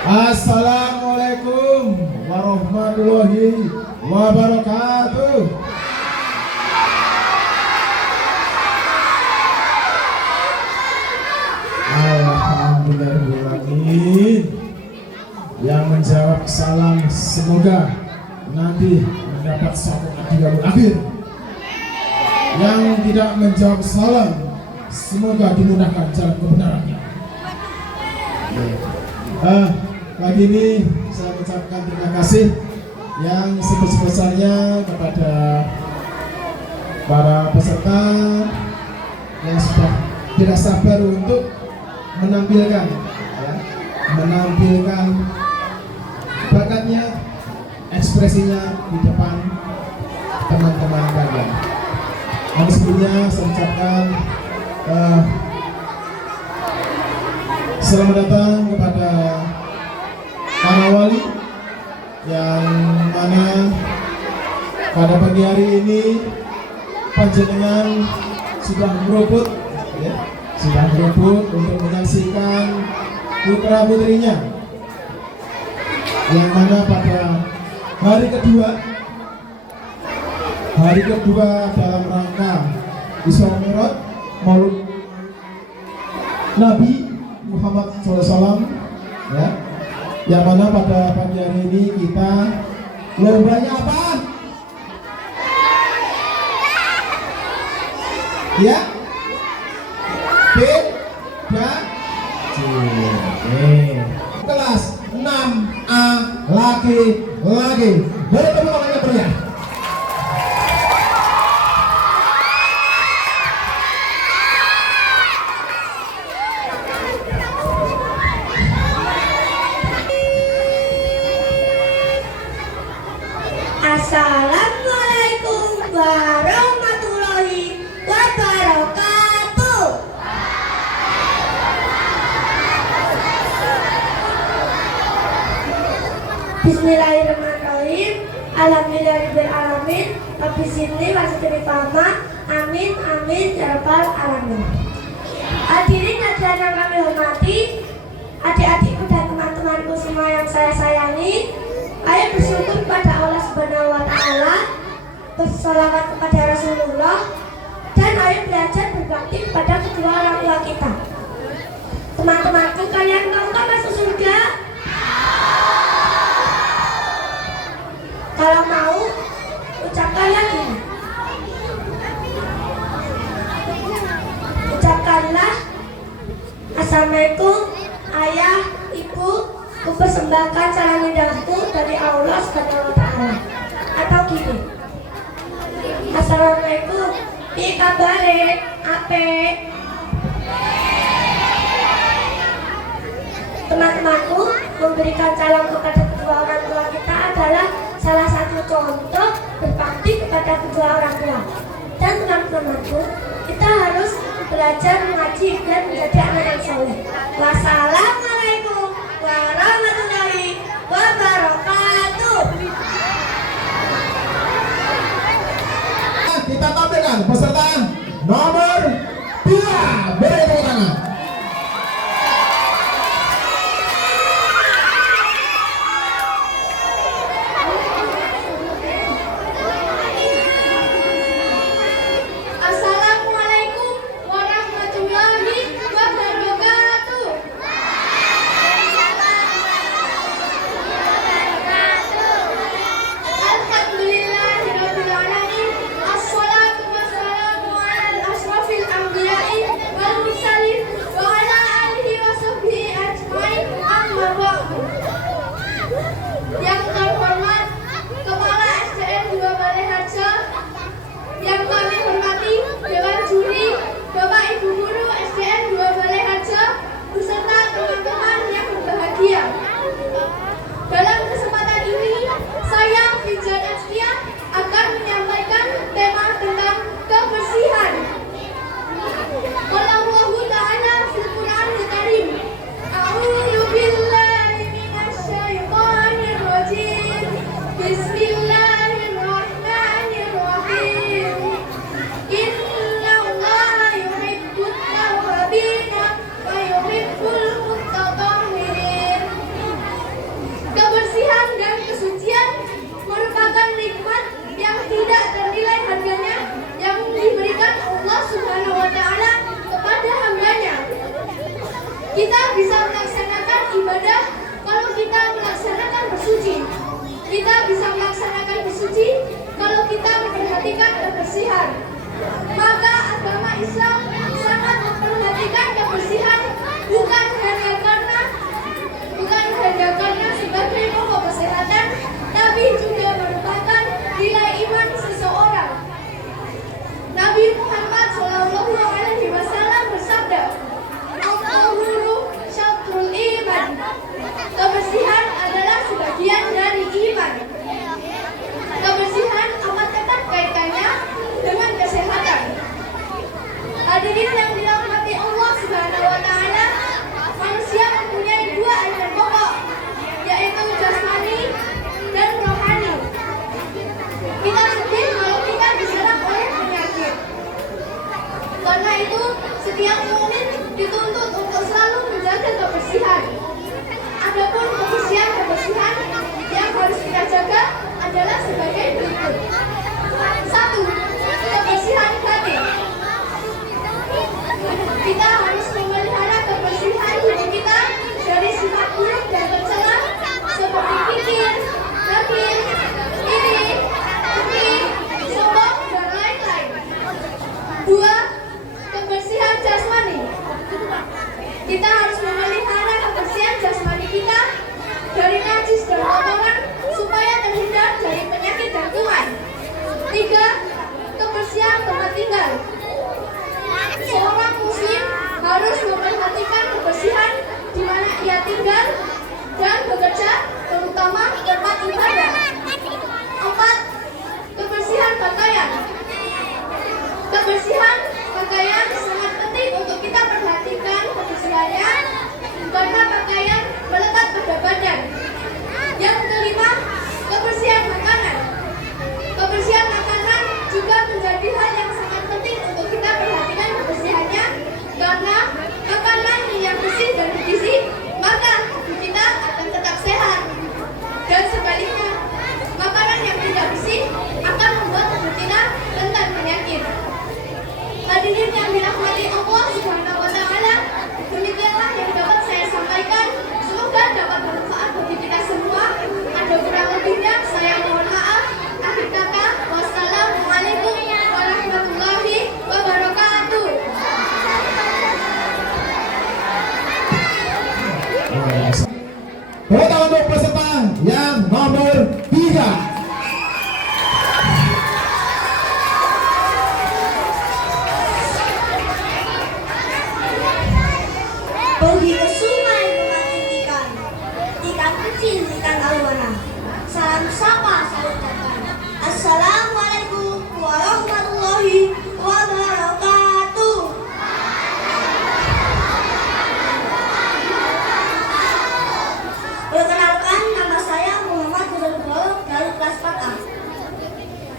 Assalamualaikum warahmatullahi wabarakatuh. Alhamdulillahirrahmanirrahim. Yang menjawab salam semoga nanti mendapat syafaat di yaumul akhir. Yang tidak menjawab salam semoga dimudahkan jalan kebenarannya. Pagi ini saya ucapkan terima kasih yang sebesar-besarnya kepada para peserta yang sudah tidak sabar untuk menampilkan bakatnya, ekspresinya di depan teman-teman kalian. Sebelumnya saya ucapkan selamat datang kepada para wali yang mana pada pagi hari ini panjenengan sudah berebut untuk menyaksikan putra putrinya yang mana pada hari kedua dalam rangka Isra Mi'raj Maulid Nabi Muhammad SAW, yang mana pada pagi hari ini kita lombanya apa? Ya, kelas 6A lagi. Boleh tepuk tangannya beriya. Assalamualaikum warahmatullahi wabarakatuh. Bismillahirrahmanirrahim. Alhamdulillahirrahmanirrahim. Rabbi zidni wasitri fahma. Amin ya rabbal alamin. Hadirin yang kami hormati, adik-adikku dan teman-temanku semua yang saya sayangi, ayo bersyukur kepada Allah Subhanahu wa Ta'ala, bersolawat kepada Rasulullah, dan ayo belajar berbakti kepada kedua orang tua kita. Teman-temanku, kalian maukah masuk surga? Kalau mau, ucapkanlah gini. Ucapkanlah, Assalamualaikum ayah, ibu, kupersembahkan salam indahku dari Allah Subhanahu wa Ta'ala. Atau gini, Assalamualaikum, piye kabare? Ape? Teman-temanku, memberikan salam kepada kedua orang tua kita adalah salah satu contoh berbakti kepada kedua orang tua. Dan teman-temanku, kita harus belajar mengaji dan menjadi anak yang soleh. Wassalamualaikum warahmatullahi wabarakatuh. Kita tampilkan peserta nomor 2. Beri tepuk tangan. Assalamualaikum warahmatullahi wabarakatuh. ibadah kalau kita melaksanakan bersuci. Kita bisa melaksanakan bersuci kalau kita memperhatikan kebersihan. Maka agama Islam sangat memperhatikan kebersihan bukan hanya karena sebagai pokok kesehatan, tapi juga merupakan nilai iman seseorang. Nabi Muhammad SAW bersabda, "Al-tahuru syatrul iman." Kebersihan adalah sebagian dari iman. Kebersihan amat erat kaitannya dengan kesehatan. Hadirin yang dirahmati Allah Subhanahu wa taala, manusia mempunyai dua elemen pokok, yaitu jasmani dan rohani. Kita sedih kalau kita diserang oleh penyakit. Karena itu, setiap mukmin dituntut untuk selalu menjaga kebersihan. Adapun kebersihan yang harus kita jaga adalah sebagai berikut. 1. Kebersihan hati. Kita harus memelihara kebersihan diri kita dari sifat buruk dan tercela seperti kikir, gagir, iri, dengki, sombong, dan lain-lain. 2. Kebersihan jasmani. Kita harus memelihara kebersihan jasmani kita dari najis dan kotoran supaya terhindar dari penyakit dan kuman. 3. Kebersihan tempat tinggal. Seorang muslim harus memperhatikan kebersihan di mana ia tinggal dan bekerja, terutama tempat ibadah. 4. Kebersihan pakaian. Kebersihan pakaian sangat penting untuk kita perhatikan kebersihannya karena pakaian melekat pada badan. Yang kelima, kebersihan makanan. Kebersihan makanan juga menjadi hal yang sangat penting untuk kita perhatikan kebersihannya karena makanan yang bersih dan bergizi maka tubuh kita akan tetap sehat. Dan sebaliknya, makanan yang tidak bersih akan membuat tubuh kita rentan penyakit. Hadirin yang dirahmati Allah Subhanahu wa taala, demikianlah yang dapat saya sampaikan. Semoga dapat bermanfaat bagi kita semua. Ada kurang lebihnya saya mohon maaf. Akhir kata, wassalamualaikum warahmatullahi wabarakatuh. Kita untuk peserta yang nomor 3. Pergi ke sungai mengambil ikan, ikan kecil, ikan arowana. Salam sapa saya ucapkan. Assalamualaikum warahmatullahi wabarakatuh. Perkenalkan, nama saya Muhammad Nurul dari kelas 4A.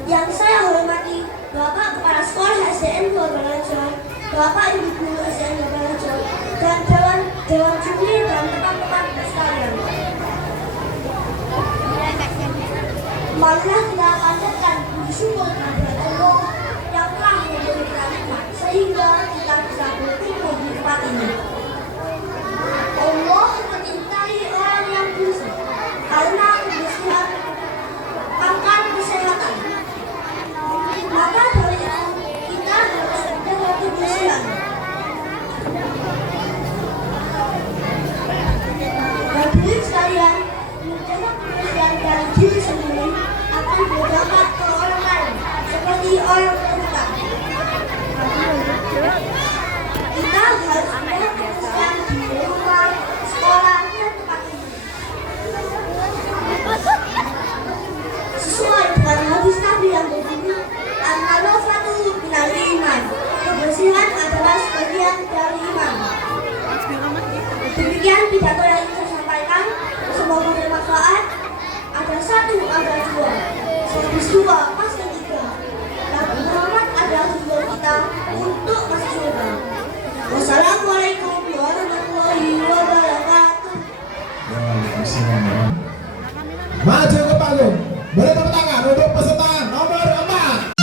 Yang saya hormati Bapak Kepala Sekolah SDN Purbalingga, Bapak Ibu Guru SDN Purbalingga, dan Dewan Juri dan teman-teman sekalian. Marilah kita panjatkan puji syukur kepada Allah yang telah memberi kita nikmat sehingga kita bisa berkumpul di tempat ini. Allah mencintai orang yang bersih karena kebersihan akan kesehatan. Maka dari itu kita harus menjaga kebersihan. Hadirin sekalian, menjaga kebersihan dari diri sendiri akan berdampak ke orang lain, seperti orang terdekat. Kita harus menjaga kebersihan di rumah, sekolah, dan tempat ini. Sesuai dengan hadis Nabi yang berbunyi, "An-nadhafatu minal iman." Kebersihan adalah sebagian dari iman. Demikian pidato yang ingin saya sampaikan. Semoga bermanfaat. Ada satu, ada dua. Sehabis dua, pasti tiga. Nabi Muhammad adalah tujuan kita untuk masuk surga. Wassalamualaikum warahmatullahi wabarakatuh. Waalaikumsalam. Maju ke panggung. Beri tepuk tangan untuk peserta nomor 4.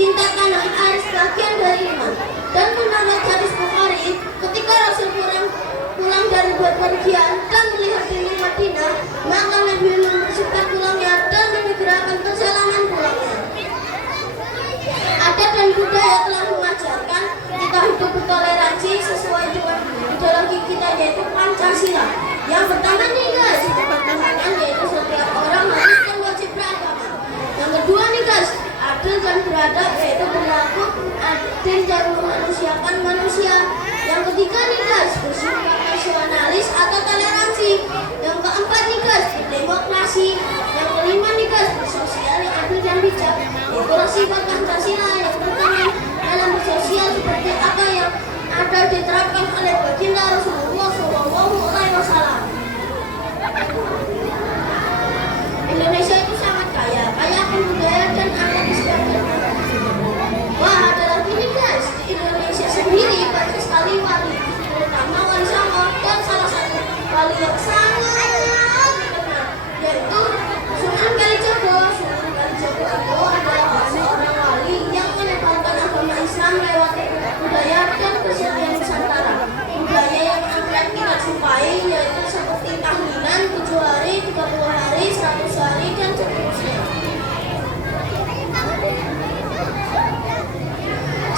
cinta tanah air sebagian dari iman. Dan menurut hadis Bukhari, ketika Rasul pulang dari bepergian dan melihat dinding Madinah, maka Nabi membersihkan tulangnya dan menyegerakan perjalanan pulangnya. Adat dan budaya telah mengajarkan kita hidup bertoleransi sesuai dengan ideologi kita, yaitu Pancasila. Yang pertama nih guys, pertahanan yaitu setiap orang harus dan wajib beragama. Yang kedua nih guys, adil dan beradab, yaitu berlaku adil dan memanusiakan manusia. Yang ketiga nih guys, bersifat nasionalis atau toleransi. Yang keempat nih guys, demokrasi. Yang kelima nih guys, bersosial yang adil dan bijak, yaitu sifat Pancasila yang berperan dalam bersosial seperti apa yang ada diterapkan oleh baginda Rasulullah SAW. Indonesia itu sangat kaya akan budaya dan adat istiadat. Wah, ada lagi nih guys, di Indonesia sendiri banyak sekali wali, terutama wali Songo, dan salah satu wali yang sangat terkenal yaitu Sunan Kalijogo. Sunan Kalijogo itu adalah seorang wali yang menyebarkan agama Islam lewat budaya dan kesenian Nusantara. Budaya yang akan kita jumpai yaitu seperti tahlilan 7 hari, 30 hari, 100 hari, dan seterusnya.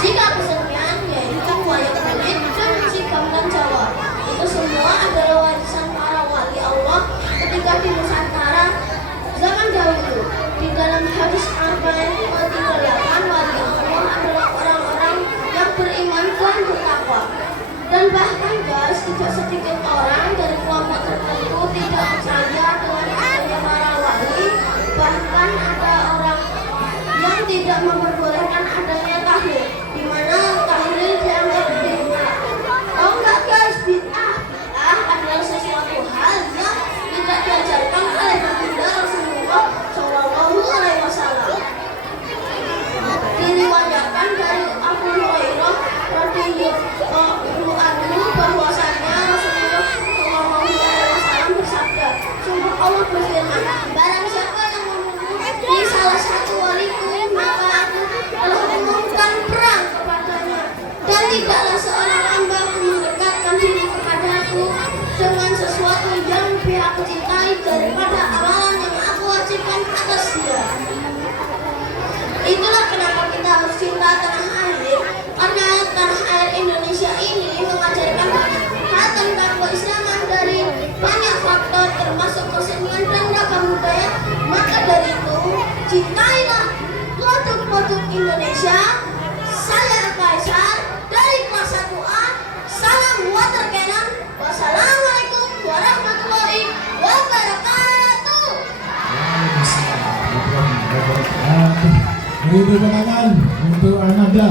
Jika kesenian yaitu wayang kulit dan musik gamelan Jawa, itu semua adalah warisan para wali Allah ketika di Nusantara zaman dahulu. Di dalam hadis Arba'in 38, wali Allah adalah orang-orang yang beriman dan bertakwa. Dan bahkan guys, tidak sedikit orang dari kelompok tertentu tidak percaya dengan adanya para wali. Bahkan ada orang yang tidak memperbolehkan adanya tahlil, di mana tahlil dianggap bid'ah. Tahu nggak guys, bid'ah adalah sesuatu hal yang tidak diajarkan oleh baginda Rasulullah SAW. Diriwayatkan dari Abu Hurairah radhiyallahu anhu bahwasanya Rasulullah SAW bersabda, sungguh Allah berfirman, barang siapa yang membunuh salah satu waliku, maka aku telah mengumumkan perang kepadanya, dan tidaklah seorang hamba mendekatkan diri kepadaku dengan sesuatu yang pihak cintai daripada amalan yang aku wajibkan atas dia. Itulah kenapa kita harus cinta tanah air, karena tanah air Indonesia ini mengajarkan banyak hal tentang keislaman dari banyak faktor termasuk kesenian dan ragam budaya. Maka dari itu, cintailah produk-produk Indonesia. Saya Kaisar dari kelas 1A. Salam water cannon. Wassalamualaikum warahmatullahi wabarakatuh. Beri tepuk tangan untuk Ananda.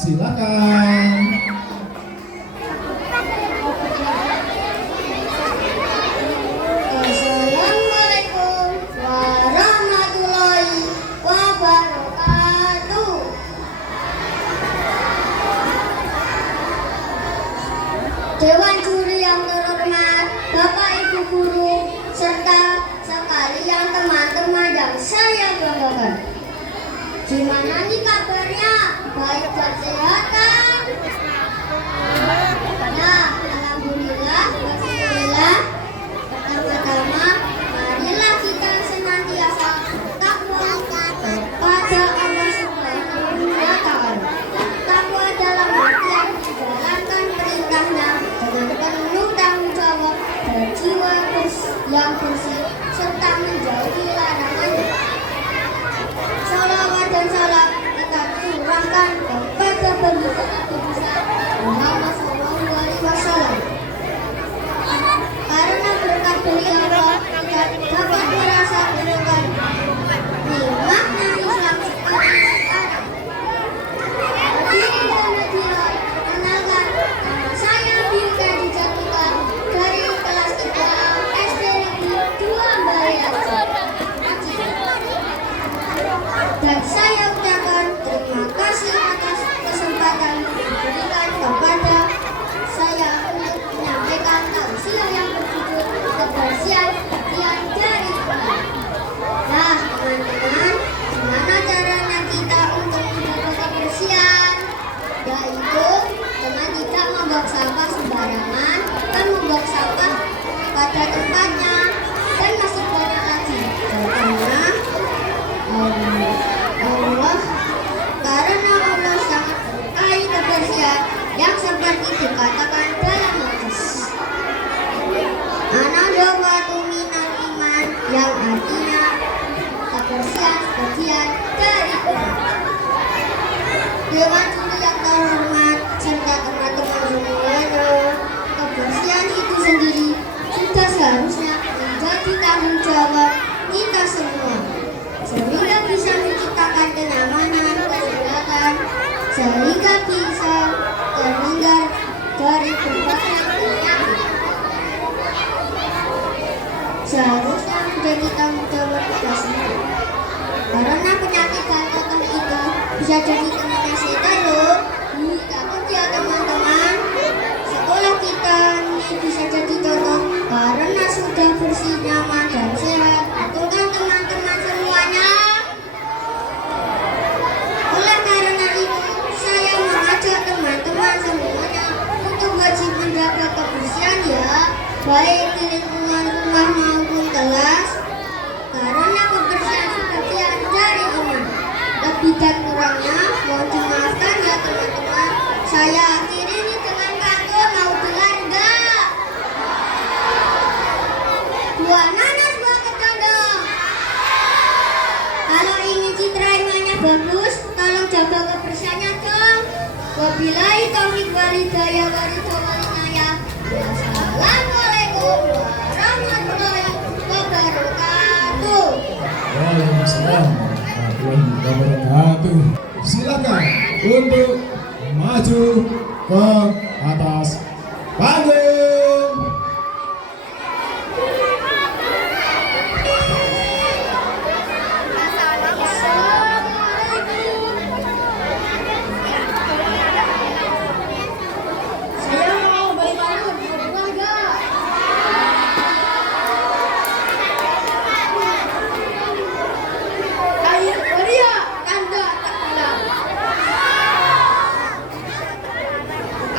Silakan. Assalamualaikum warahmatullahi wabarakatuh. Dewan juri yang terhormat, Bapak Ibu guru, serta sekalian teman-teman yang saya banggakan. Gimana nih kabarnya? Baik dan sehat kan? Nah, alhamdulillah, bismillah. Pertama-tama, marilah kita senantiasa takwa kepada Allah Subhanahu wa Ta'ala. Takwa dalam artian menjalankan perintahnya dengan penuh tanggung jawab dan jiwa yang bersih serta menjauhi larangannya. Salawat dan salam kita curahkan kepada pembuka besar Muhammad SAW. Karena berkat beliau kita dapat merasakan nikmatnya Islam seperti sekarang. Hadirin dan hadirat, kenalkan nama saya Bilka Dijatika dari kelas 3 SD Negeri 2 Bayan. Dan saya ucapkan terima kasih atas kesempatan diberikan kepada saya untuk menyampaikan tausiah yang berjudul kebersihan bagian dari iman. Nah, teman-teman, gimana caranya kita untuk menjaga kebersihan? Yaitu dengan tidak membuang sampah sembarangan dan membuang sampah pada tempatnya, dan masih banyak lagi. Karena Allah sangat menyukai kebersihan yang seperti dikatakan dalam hadis. Ana dawatu minal iman, yang artinya kebersihan sebagian dari iman. Dewan juri yang terhormat serta teman-teman semuanya, kebersihan itu sendiri sudah seharusnya menjadi tanggung jawab kita semua, sehingga bisa menciptakan kenyamanan, kesehatan, sehingga bisa terhindar dari berbagai penyakit. Seharusnya menjadi tanggung jawab kita semua, karena penyakit batakan itu bisa jadi temannya setan loh. Takut ya teman-teman. Sekolah kita ini bisa jadi contoh karena sudah bersih, nyaman, dan sehat. Betul kan teman-teman semuanya? Oleh karena itu, saya mengajak teman-teman semuanya untuk wajib menjaga kebersihan ya, baik di lingkungan rumah maupun kelas, karena kebersihan sebagian dari iman. Lebih dan kurangnya mohon dimaafkan ya teman-teman. Saya akhiri ini dengan pantun, mau dengar enggak? Buah nanas, buah kedondong. Kalau ingin citra imannya bagus, tolong jaga kebersihannya dong. Wabillahi taufiq wal hidayah wal inayah. Wassalamualaikum warahmatullahi wabarakatuh. Waalaikumsalam warahmatullahi wabarakatuh. Silakan untuk maju ke atas panggung. Saya mau balik pantun, mau dengar enggak? Air waria, tanda tak hilang.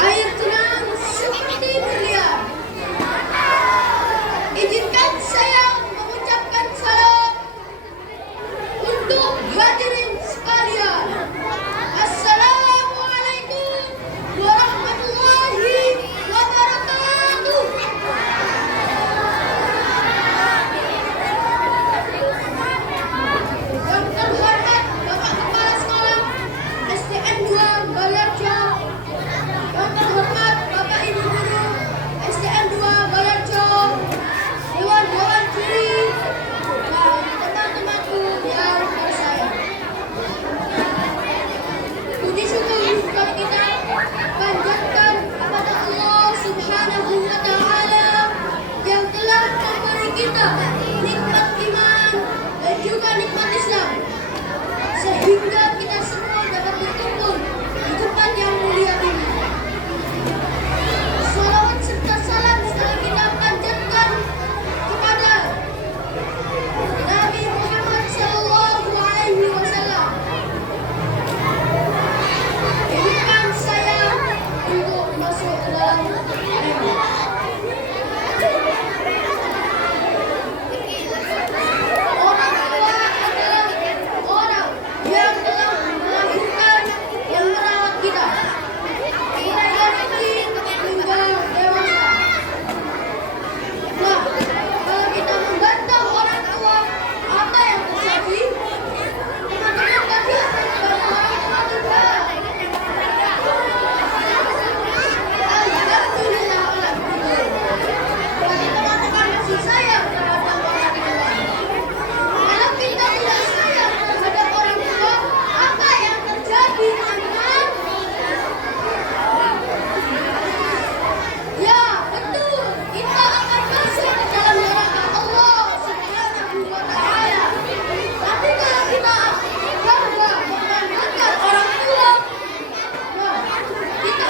Air tenang,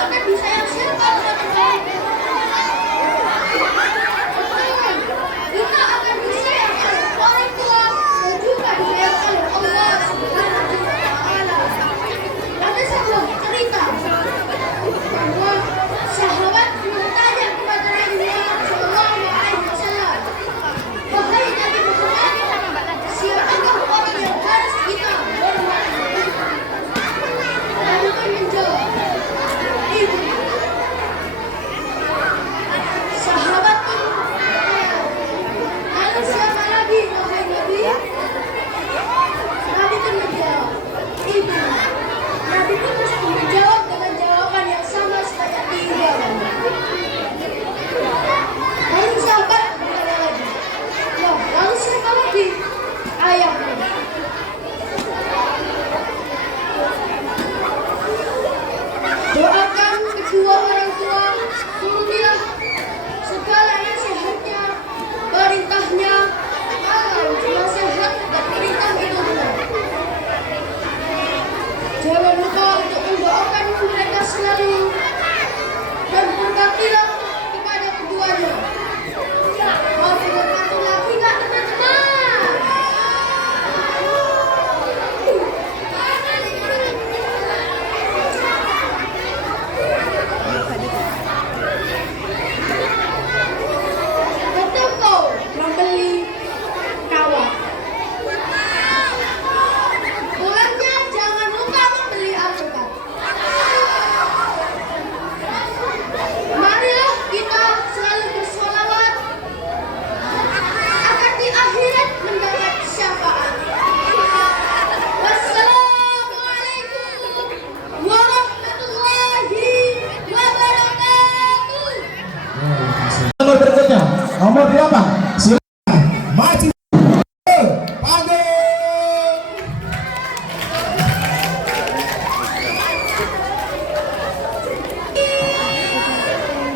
akan disayang-sayang oleh Tuhan. Kita akan disayang oleh orang tua dan juga disayang oleh Allah Subhanahu wa Ta'ala. Ada sebuah cerita bahwa sahabat bertanya kepada Nabi Muhammad SAW, wahai Nabi Muhammad, siapakah orang yang harus kita hormati? Lalu kan menjawab, ibu. Sahabat pun lalu siapa lagi wahai Nabi? Nabi pun menjawab, ibu. Nabi pun menjawab dengan jawaban yang sama sebanyak 3 kali. Lalu sahabat bertanya lagi, loh, lalu siapa lagi? Ayahmu. Doakan kedua orang tua, turuti segala nasihatnya, perintahnya, kalau nasihat dan perintah itu benar. Jangan lupa untuk mendoakan mereka selalu dan berbaktilah kepada keduanya. Mau berbakti lagi nggak teman-teman? Ke toko membeli kawat. Pulangnya jangan lupa membeli alpukat. Marilah kita selalu bersolawat agar di akhirat mendapat syafaat. Wassalamualaikum warahmatullahi wabarakatuh. Nomor berikutnya, nomor 8. Silakan maju. Panggil.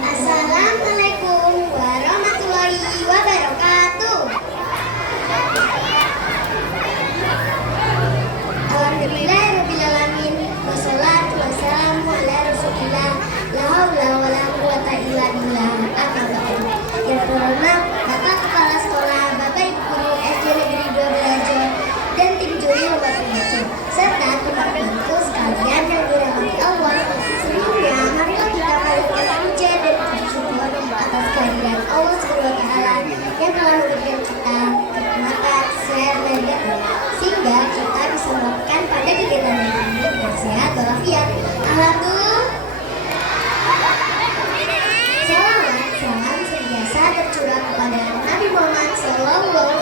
Assalamualaikum warahmatullahi wabarakatuh. Alhamdulillahirrabbilalamin. Wassalatu wassalamu ala rasulillah. La haula wa la quwata illa billah. Amma ba'du. Yang terhormat Bapak Kepala Sekolah, Bapak Ibu Guru SD Negeri 12 dan tim juri lomba puisi, serta teman-temanku sekalian yang dirahmati Allah. Sebelumnya, marilah kita panjatkan puja dan puji syukur atas kehadiran Allah Subhanahu wa Ta'ala yang telah memberikan kita kenikmatan, sehat dan hidayah, sehingga kita bisa melakukan pada kegiatan ini dengan sehat walafiat. Alhamdulillah. Salawat, salam senantiasa tercurah kepada Nabi Muhammad SAW.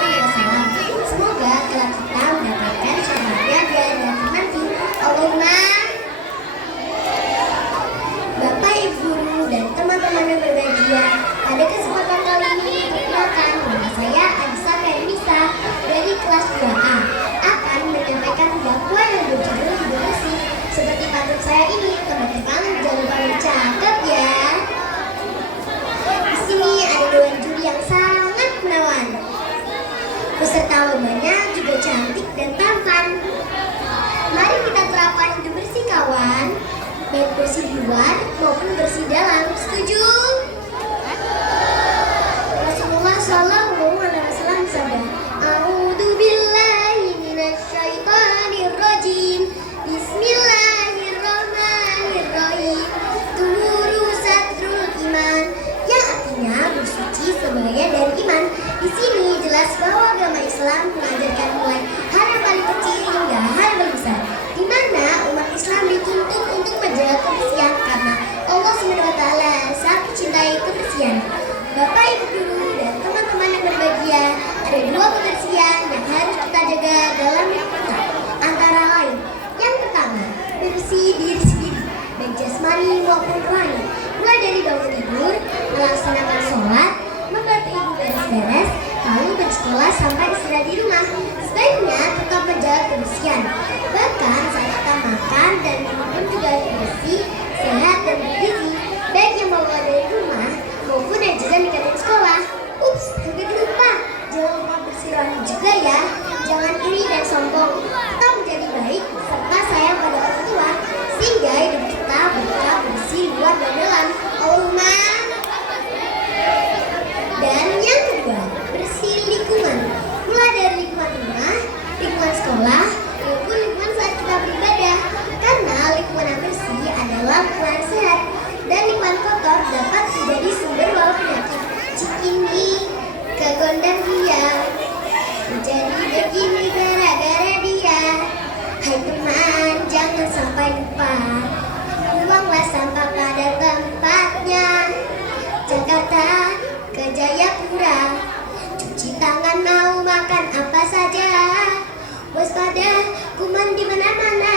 Semoga kelak kita mendapatkan syafaatnya dan nanti. Allahumma. Bapak, Ibu Guru, dan teman-teman yang berbahagia, pada kesempatan kali ini perkenalkan nama saya Anissa Kainisa dari kelas 2A akan menyampaikan dakwah yang berjudul hidup bersih. Seperti pantun saya ini, teman-teman jangan lupa mencatat ya. Di sini ada dewan juri yang sangat menawan. Peserta lombanya juga cantik dan tampan. Mari kita terapkan hidup bersih kawan, baik bersih luar maupun bersih dalam. Setuju? Rasulullah Shallallahu Alaihi Wasallam bersabda, "A'udzu billahi minasyaitonir rajim. Bismillahirrahmanirrahim. Tuhuru satrul iman." Yang artinya bersuci sebaya dari iman. Di sini jelas bahwa agama Islam mengajarkan mulai hal yang paling kecil hingga hal yang paling besar, di mana umat Islam dituntut untuk menjaga kebersihan karena Allah SWT sangat mencintai kebersihan. Bapak, Ibu Guru, dan teman-teman yang berbahagia, ada 2 kebersihan yang harus kita jaga dalam hidup kita. Antara lain, yang pertama, bersih diri sendiri, baik jasmani maupun rohani. Mulai dari bangun tidur, melaksanakan sholat, membantu ibu beres-beres, lalu bersekolah sampai istirahat di rumah. Sebaiknya tetap menjaga kebersihan. Bahkan saat kita makan dan minum pun juga harus bersih, sehat dan bergizi, baik yang bawa dari rumah maupun yang jajan di kantin sekolah. Ups, hampir lupa. Jangan lupa bersih rohani juga ya. Jangan iri dan sombong. Tetap menjadi baik serta sayang pada orang tua, sehingga hidup kita berkah bersih di mana-mana.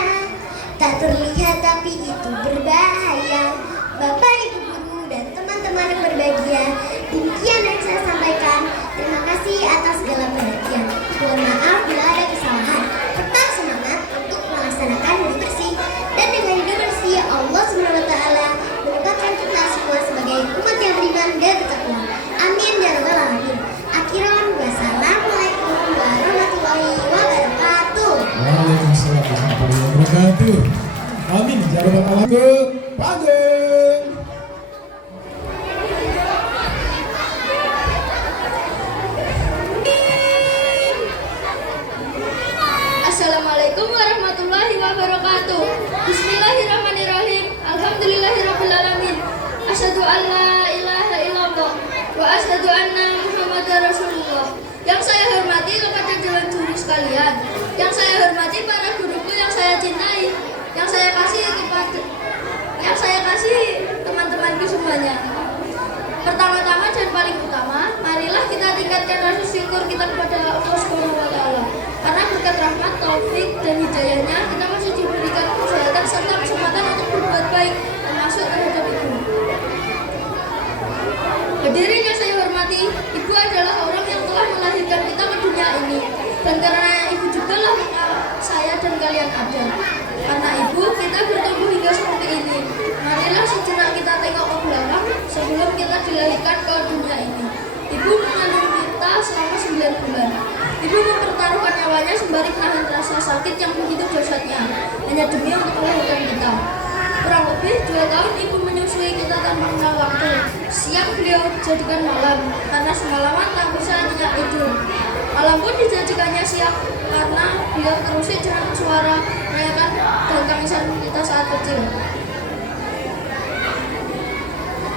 Tak terlihat tapi itu berbahaya. Bapak, Ibu guru dan teman-teman yang berbahagia, demikian yang saya sampaikan. Terima kasih atas segala perhatian. Mohon maaf bila ada kesalahan. Tetap semangat untuk melaksanakan hidup bersih. Dan dengan hidup bersih, Allah SWT menempatkan kita semua sebagai umat yang beriman dan bertakwa. Amin ya rabbal alamin. Akhiran wassalamualaikum warahmatullahi wabarakatuh. Waalaikumsalam warahmatullahi wabarakatuh. Amin ya rabbal alamin. Ke panggung. Assalamualaikum warahmatullahi wabarakatuh. Bismillahirrahmanirrahim. Alhamdulillahirabbil alamin. Asyhadu an la ilaha illallah wa asyhadu anna Muhammadar Rasulullah. Yang saya hormati kepada dewan juri sekalian, yang saya hormati para guruku yang saya cintai, yang saya kasih teman-temanku semuanya. Pertama-tama dan paling utama, marilah kita tingkatkan rasa syukur kita kepada Allah Subhanahu wa taala. Karena berkat rahmat, taufik dan hidayahnya kita masih diberikan kesehatan serta kesempatan untuk berbuat baik termasuk terhadap ibu. Hadirin yang saya hormati, ibu adalah orang yang telah melahirkan kita ke dunia ini. Dan karena ibu juga lah saya dan kalian ada. Karena ibu kita bertumbuh hingga seperti ini. Marilah sejenak kita tengok ke belakang sebelum kita dilahirkan ke dunia ini. Ibu mengandung kita selama 9 bulan. Ibu mempertaruhkan nyawanya sembari menahan rasa sakit yang begitu dahsyatnya hanya demi untuk melahirkan kita. Kurang lebih 2 tahun ibu menyusui kita tanpa kenal waktu. Siang beliau dijadikan malam karena semalaman tak bisa nyenyak tidur. Malam pun dijadikannya siang karena beliau terusik dengan suara merayakan dan tangisan kita saat kecil.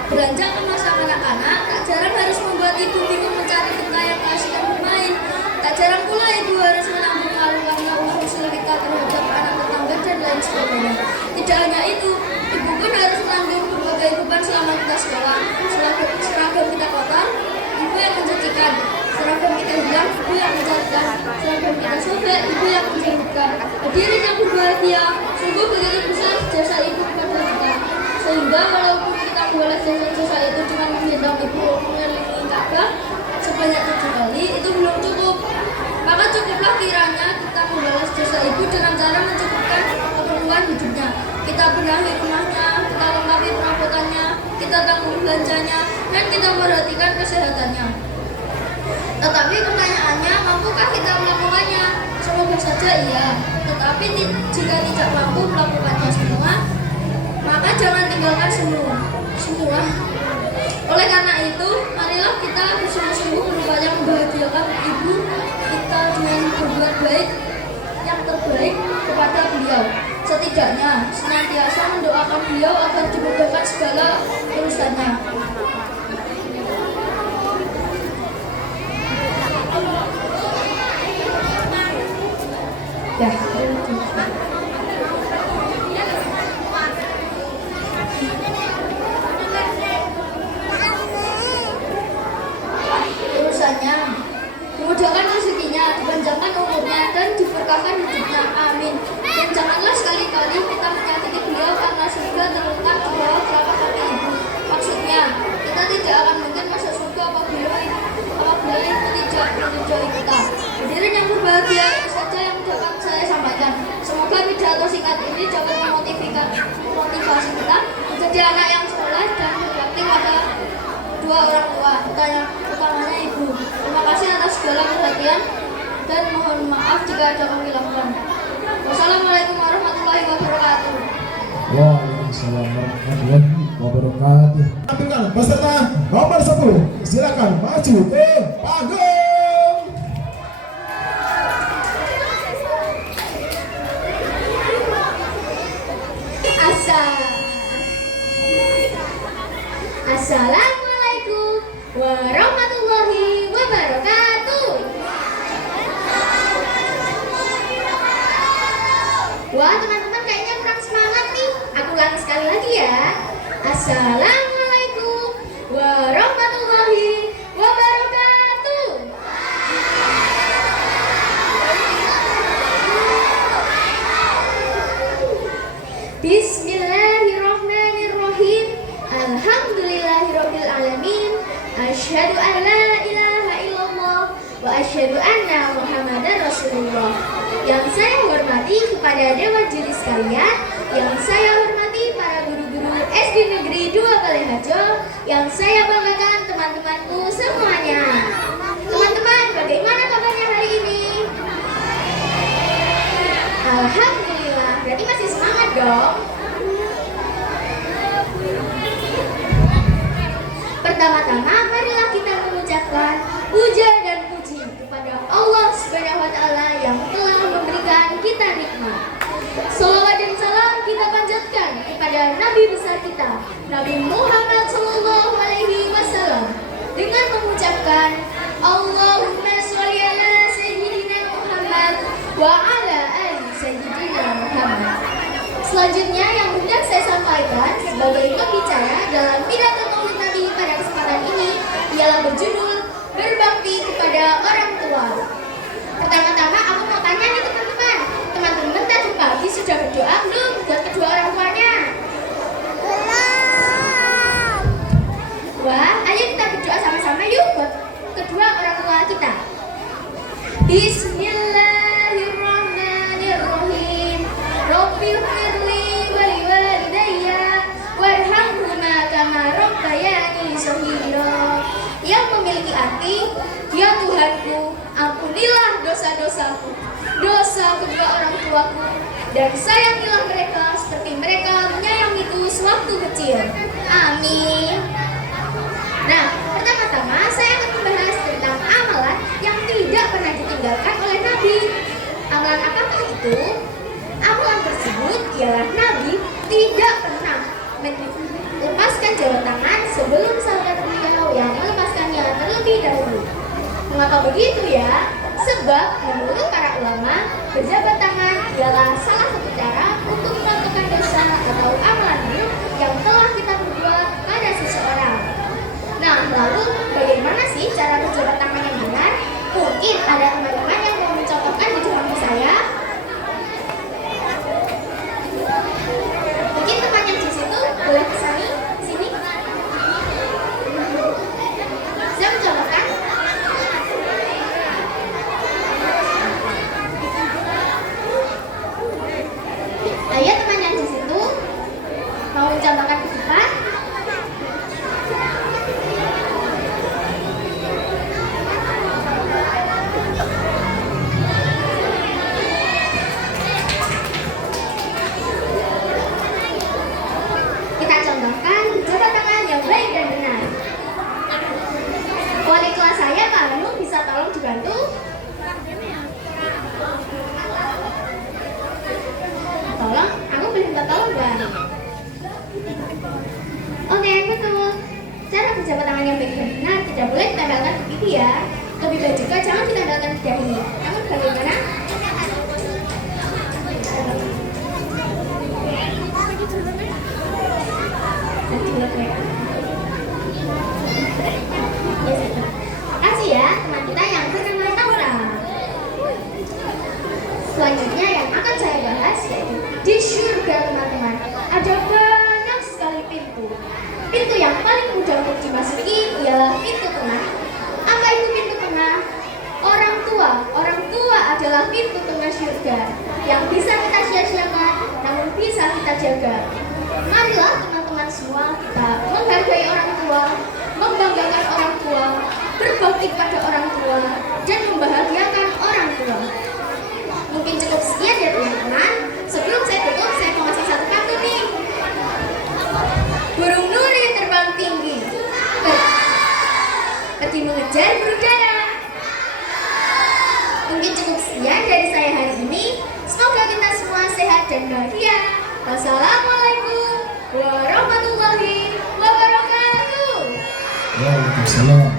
Beranjak ke masa kanak-kanak, tak jarang harus membuat ibu bingung mencari kita yang keasikan bermain. Tak jarang pula ibu harus menanggung alurnya uang usul kita terhadap anak tetangga dan lain sebagainya. Tidak hanya itu, ibu pun harus menanggung berbagai beban selama kita sekolah. Seragam kita kotor, ibu yang mencucikan. Seragam kita hilang, ibu yang mencarikan. Seragam kita sobek, ibu yang menjahitkan. Hadirin yang berbahagia, sungguh begitu besar jasa ibu kepada kita. Sehingga walaupun kita boleh jasa itu cuma menggendong ibu mengelilingi Ka'bah sebanyak 7 kali, itu belum cukup. Maka cukuplah kiranya kita membalas jasa ibu dengan cara mencukupkan keperluan hidupnya. Kita benahi rumahnya, kita lengkapi perabotannya, kita tanggung belanjanya, dan kita perhatikan kesehatannya. Tetapi pertanyaannya, mampukah kita melakukannya? Semoga saja iya. Tetapi jika tidak mampu melakukannya semua, maka jangan tinggalkan semua. Oleh karena itu, marilah kita bersungguh-sungguh berupaya membahagiakan ibu kita dengan berbuat baik yang terbaik kepada beliau. Setidaknya senantiasa mendoakan beliau agar dimudahkan segala urusannya. Ya, dimudahkan rezekinya, dipanjangkan umurnya, dan diberkahkan hidupnya. Amin. Dan janganlah sekali-kali kita menyakiti beliau karena surga terletak di bawah telapak kaki ibu. Maksudnya, kita tidak akan mungkin masuk surga apabila ibu tidak meridhoi kita. Hadirin yang berbahagia, itu saja yang dapat saya sampaikan. Semoga pidato singkat ini dapat memotivasi kita menjadi anak yang soleh dan berbakti pada dua orang tua, utamanya ibu. Terima kasih atas segala perhatian dan mohon maaf jika ada kekurangan. Wassalamualaikum warahmatullahi wabarakatuh. Waalaikumsalam warahmatullahi wabarakatuh. Tampilkan peserta nomor 10. Silakan maju ke panggung. Assalamualaikum warahmatullahi wabarakatuh. Wah, teman-teman kayaknya kurang semangat nih. Aku ulangi sekali lagi ya. Assalamualaikum warahmatullahi wabarakatuh. Asyhadu an la ilaha illallah wa asyhadu anna Muhammadar Rasulullah. Yang saya hormati kepada Dewan Juri sekalian, yang saya hormati para guru-guru SD Negeri 2 Baleharjo, yang saya banggakan teman-temanku semuanya. Teman-teman, bagaimana kabarnya hari ini? Alhamdulillah, berarti masih semangat dong. Pertama-tama, marilah kita mengucapkan puja dan puji kepada Allah Subhanahu wa Ta'ala yang telah memberikan kita nikmat. Salawat dan salam kita panjatkan kepada Nabi besar kita, Nabi Muhammad Sallallahu Alaihi Wasallam, dengan mengucapkan Allahumma sholli ala Sayyidina Muhammad wa ala ali Sayyidina Muhammad. Selanjutnya yang hendak saya sampaikan sebagai pembicara dalam pidato Maulid Nabi pada kesempatan ini ialah berjudul Berbakti kepada Orang Tua. Pertama-tama aku mau tanya nih teman-teman, teman-teman tadi pagi sudah berdoa belum buat kedua orang tuanya? Wah, ayo kita berdoa sama-sama yuk buat kedua orang tua kita. Bismillahirrahmanirrahim. Rabbil firli wali walidayya warhamhuma kama rabbayani shaghira. Yang memiliki arti, ya Tuhanku, ampunilah dosa-dosaku, dosa kedua orang tuaku, dan sayangilah mereka seperti mereka menyayangiku sewaktu kecil. Amin. Nah, pertama-tama saya akan membahas tentang amalan yang tidak pernah ditinggalkan oleh Nabi. Amalan apakah itu? Amalan tersebut ialah Nabi tidak pernah melepaskan jabat tangan sebelum sahabat beliau yang melepaskannya terlebih dahulu. Mengapa begitu ya? Sebab menurut para ulama, berjabat tangan ialah salah satu cara untuk merontokkan dosa atau amalan buruk yang telah kita berbuat pada seseorang. Nah, lalu bagaimana sih cara berjabat tangan yang benar? Mungkin ada teman-teman yang mau mencontohkan di depan saya. Mungkin teman yang di situ boleh kesini, sini. Saya mencontohkan. Ayo teman yang di situ mau mencontohkan ke depan. Kita contohkan jabat tangan yang baik dan benar. Wali kelas saya Pak Anu bisa tolong dibantu? Tolong, aku boleh minta tolong Bang. Oke, betul. Cara berjabat tangan yang baik dan benar tidak boleh ditempelkan di pipi ya. Lebih baik juga jangan ditempelkan di dahi. Namun bagaimana? Kasih ya teman kita yang bernama Naura. Selanjutnya yang akan saya bahas yaitu di surga teman-teman. Ada banyak sekali pintu. Pintu yang paling mudah untuk dimasuki ialah pintu tengah. Apa itu pintu tengah? Orang tua. Orang tua adalah pintu tengah surga yang bisa kita sia-siakan, namun bisa kita jaga. Marilah teman-teman semua kita menghargai orang tua, membanggakan orang tua, berbakti pada orang tua, dan membahagiakan orang tua. Mungkin cukup sekian ya teman-teman. Sebelum saya tutup, saya mau kasih satu pantun nih. Burung nuri terbang tinggi, pergi mengejar burung dara. Mungkin cukup sekian dari saya hari ini. Semoga kita semua sehat dan bahagia. Wassalamualaikum warahmatullahi wabarakatuh. Waalaikumsalam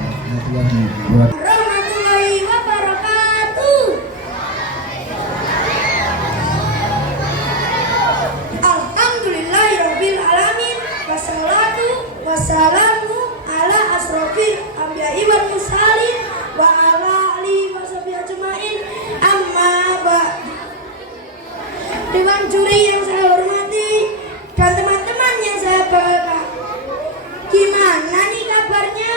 warahmatullahi wabarakatuh. Alhamdulillahirabbil alamin wassalatu wassalamu ala asrofil anbiya'i wal mursalin wa ala alihi washabihi ajmain. Amma ba'd. Dewan juri yang saya hormati dan teman-teman yang saya banggakan, gimana nih kabarnya?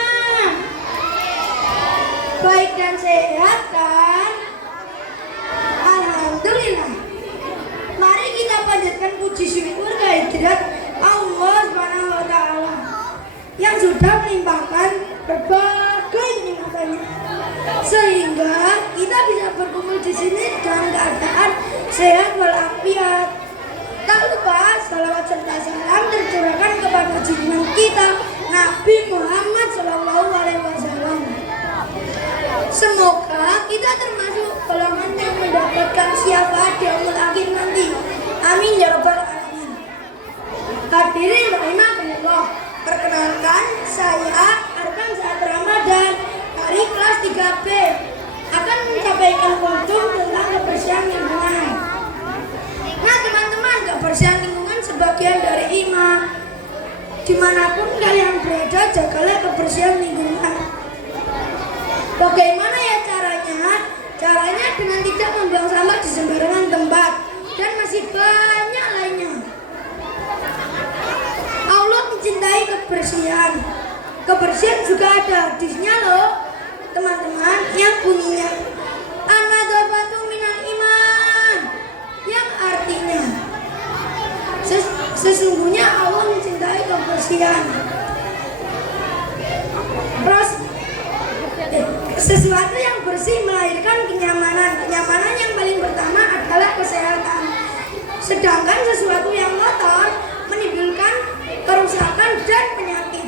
sudah melimpahkan berbagai nikmatnya, sehingga kita bisa berkumpul di sini dalam keadaan sehat walafiat. Tak lupa salawat serta salam tercurahkan kepada junjungan kita Nabi Muhammad SAW. Semoga kita termasuk golongan yang mendapatkan syafaat di yaumul akhir nanti. Amin ya rabbal alamin. Hadirin rahimakumullah, perkenalkan saya Arkan Saat Ramadan dari kelas 3B akan menyampaikan konsum tentang kebersihan lingkungan. Nah teman-teman, kebersihan lingkungan sebagian dari iman. Dimanapun kalian berada, jagalah kebersihan lingkungan. Bagaimana ya caranya? Caranya dengan tidak membuang sampah di sembarangan tempat dan masih banyak lainnya. Allah mencintai kebersihan. Kebersihan juga ada hadisnya loh teman-teman, yang bunyinya an-nadzafatu minal iman, yang artinya sesungguhnya Allah mencintai kebersihan. Sesuatu yang bersih melahirkan kenyamanan. Kenyamanan yang paling pertama adalah kesehatan. Sedangkan sesuatu yang kotor menimbulkan kerusakan dan penyakit.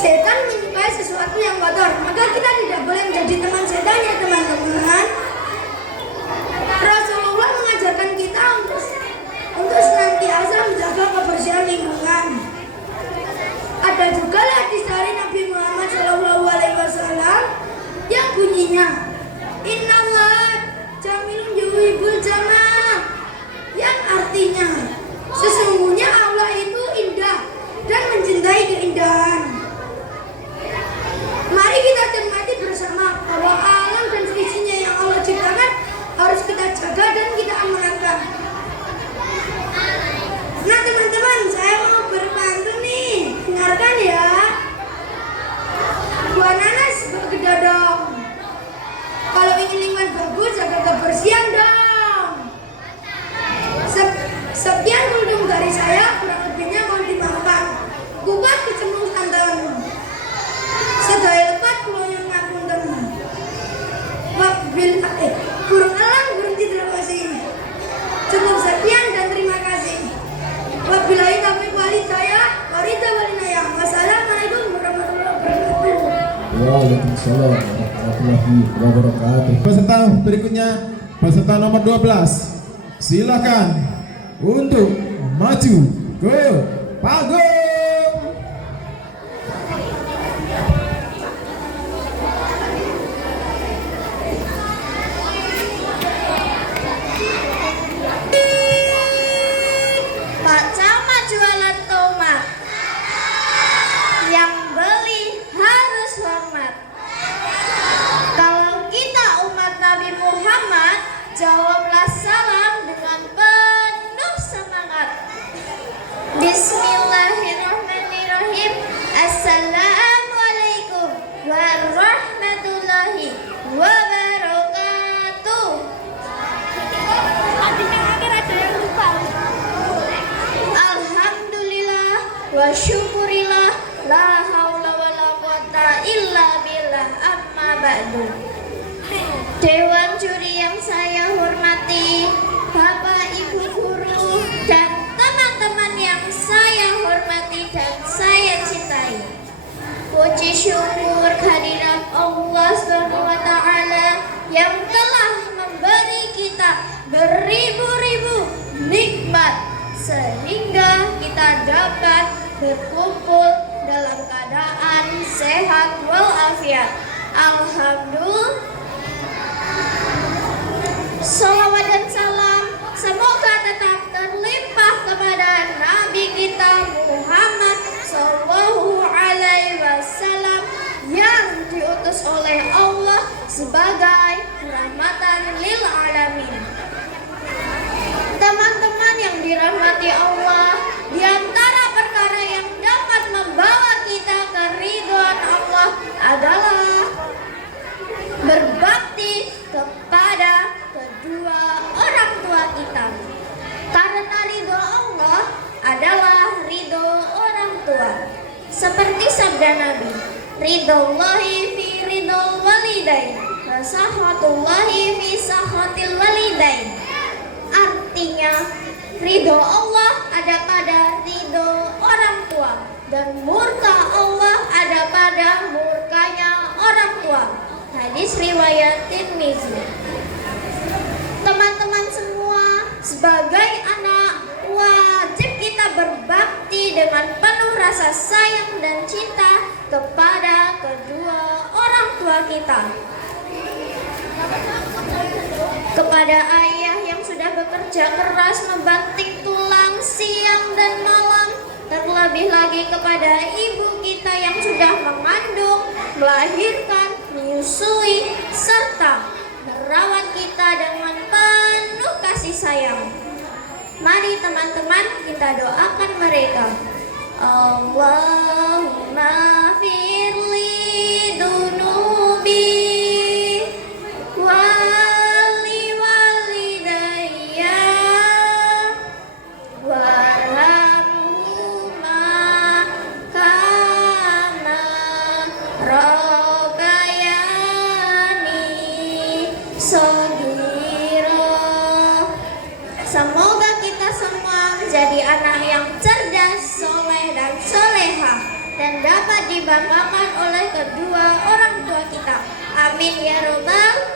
Setan menyukai sesuatu yang kotor, maka kita tidak boleh menjadi teman setan ya teman-teman. Rasulullah mengajarkan kita untuk senantiasa menjaga kebersihan lingkungan. Ada juga hadis dari Nabi Muhammad SAW yang bunyinya Innallah jamilun yuhibbul jamal, yang artinya sesungguhnya Allah itu indah dan mencintai keindahan. Mari kita cermati bersama bahwa alam dan seisinya yang Allah ciptakan harus kita jaga dan kita amanatkan. Nah teman-teman, saya mau berpantun nih, dengarkan ya. Buah nanas bergedodong, kalau ingin lingkungan bagus jaga kebersihan dong. Sekian kunjung dari saya, kurang lebihnya mohon dimaafkan. Kupat kecemplung santan, sedaya lepat kulo yang ngapunten. Wabil burung elang burung citra kasih. Cukup sekian dan terima kasih. Wabillahi taufiq wal hidayah. Waridawalina. Wassalamualaikum warahmatullahi wabarakatuh. Waalaikumsalam warahmatullahi wabarakatuh. Peserta berikutnya, peserta nomor 12. Silakan untuk maju ke panggung. Pak Camat jualan tomat, yang beli harus hormat. Kalau kita umat Nabi Muhammad, jawablah salam dengan penuh semangat. Bismillahirrahmanirrahim. Assalamualaikum warahmatullahi wabarakatuh. Alhamdulillah wa syukurillah, la haula wa la quwata illa billah, amma ba'du. Dewan juri yang saya hormati, Bapak Ibu guru dan teman-teman yang saya hormati dan saya cintai. Puji syukur kehadirat Allah SWT yang telah memberi kita beribu-ribu nikmat sehingga kita dapat berkumpul dalam keadaan sehat walafiat. Alhamdulillah. Salawat dan salam semoga tetap terlimpah kepada Nabi kita Muhammad Sallallahu Alaihi Wasallam yang diutus oleh Allah sebagai rahmatan lil alamin. Teman-teman yang dirahmati Allah, di antara perkara yang dapat membawa kita ke ridwan Allah adalah berbakti kepada kedua orang tua kita. Karena ridho Allah adalah ridho orang tua. Seperti sabda Nabi, ridhollahi fi ridhol walidain, wa sakhatullahi fi sakhatil walidain. Artinya, ridho Allah ada pada ridho orang tua, dan murka Allah ada pada murkanya orang tua. Hadis riwayat Tirmizi. Teman-teman semua, sebagai anak wajib kita berbakti dengan penuh rasa sayang dan cinta kepada kedua orang tua kita. Kepada ayah yang sudah bekerja keras membanting tulang siang dan malam, terlebih lagi kepada ibu kita yang sudah mengandung, melahirkan, menyusui, serta merawat kita dengan penuh kasih sayang. Mari teman-teman kita doakan mereka. Allahumma firli dunubi wali walidayya warhamhuma kama rabbayani shaghira. Semoga kita semua menjadi anak yang cerdas, soleh dan solehah, dan dapat dibanggakan oleh kedua orang tua kita. Amin ya robbal.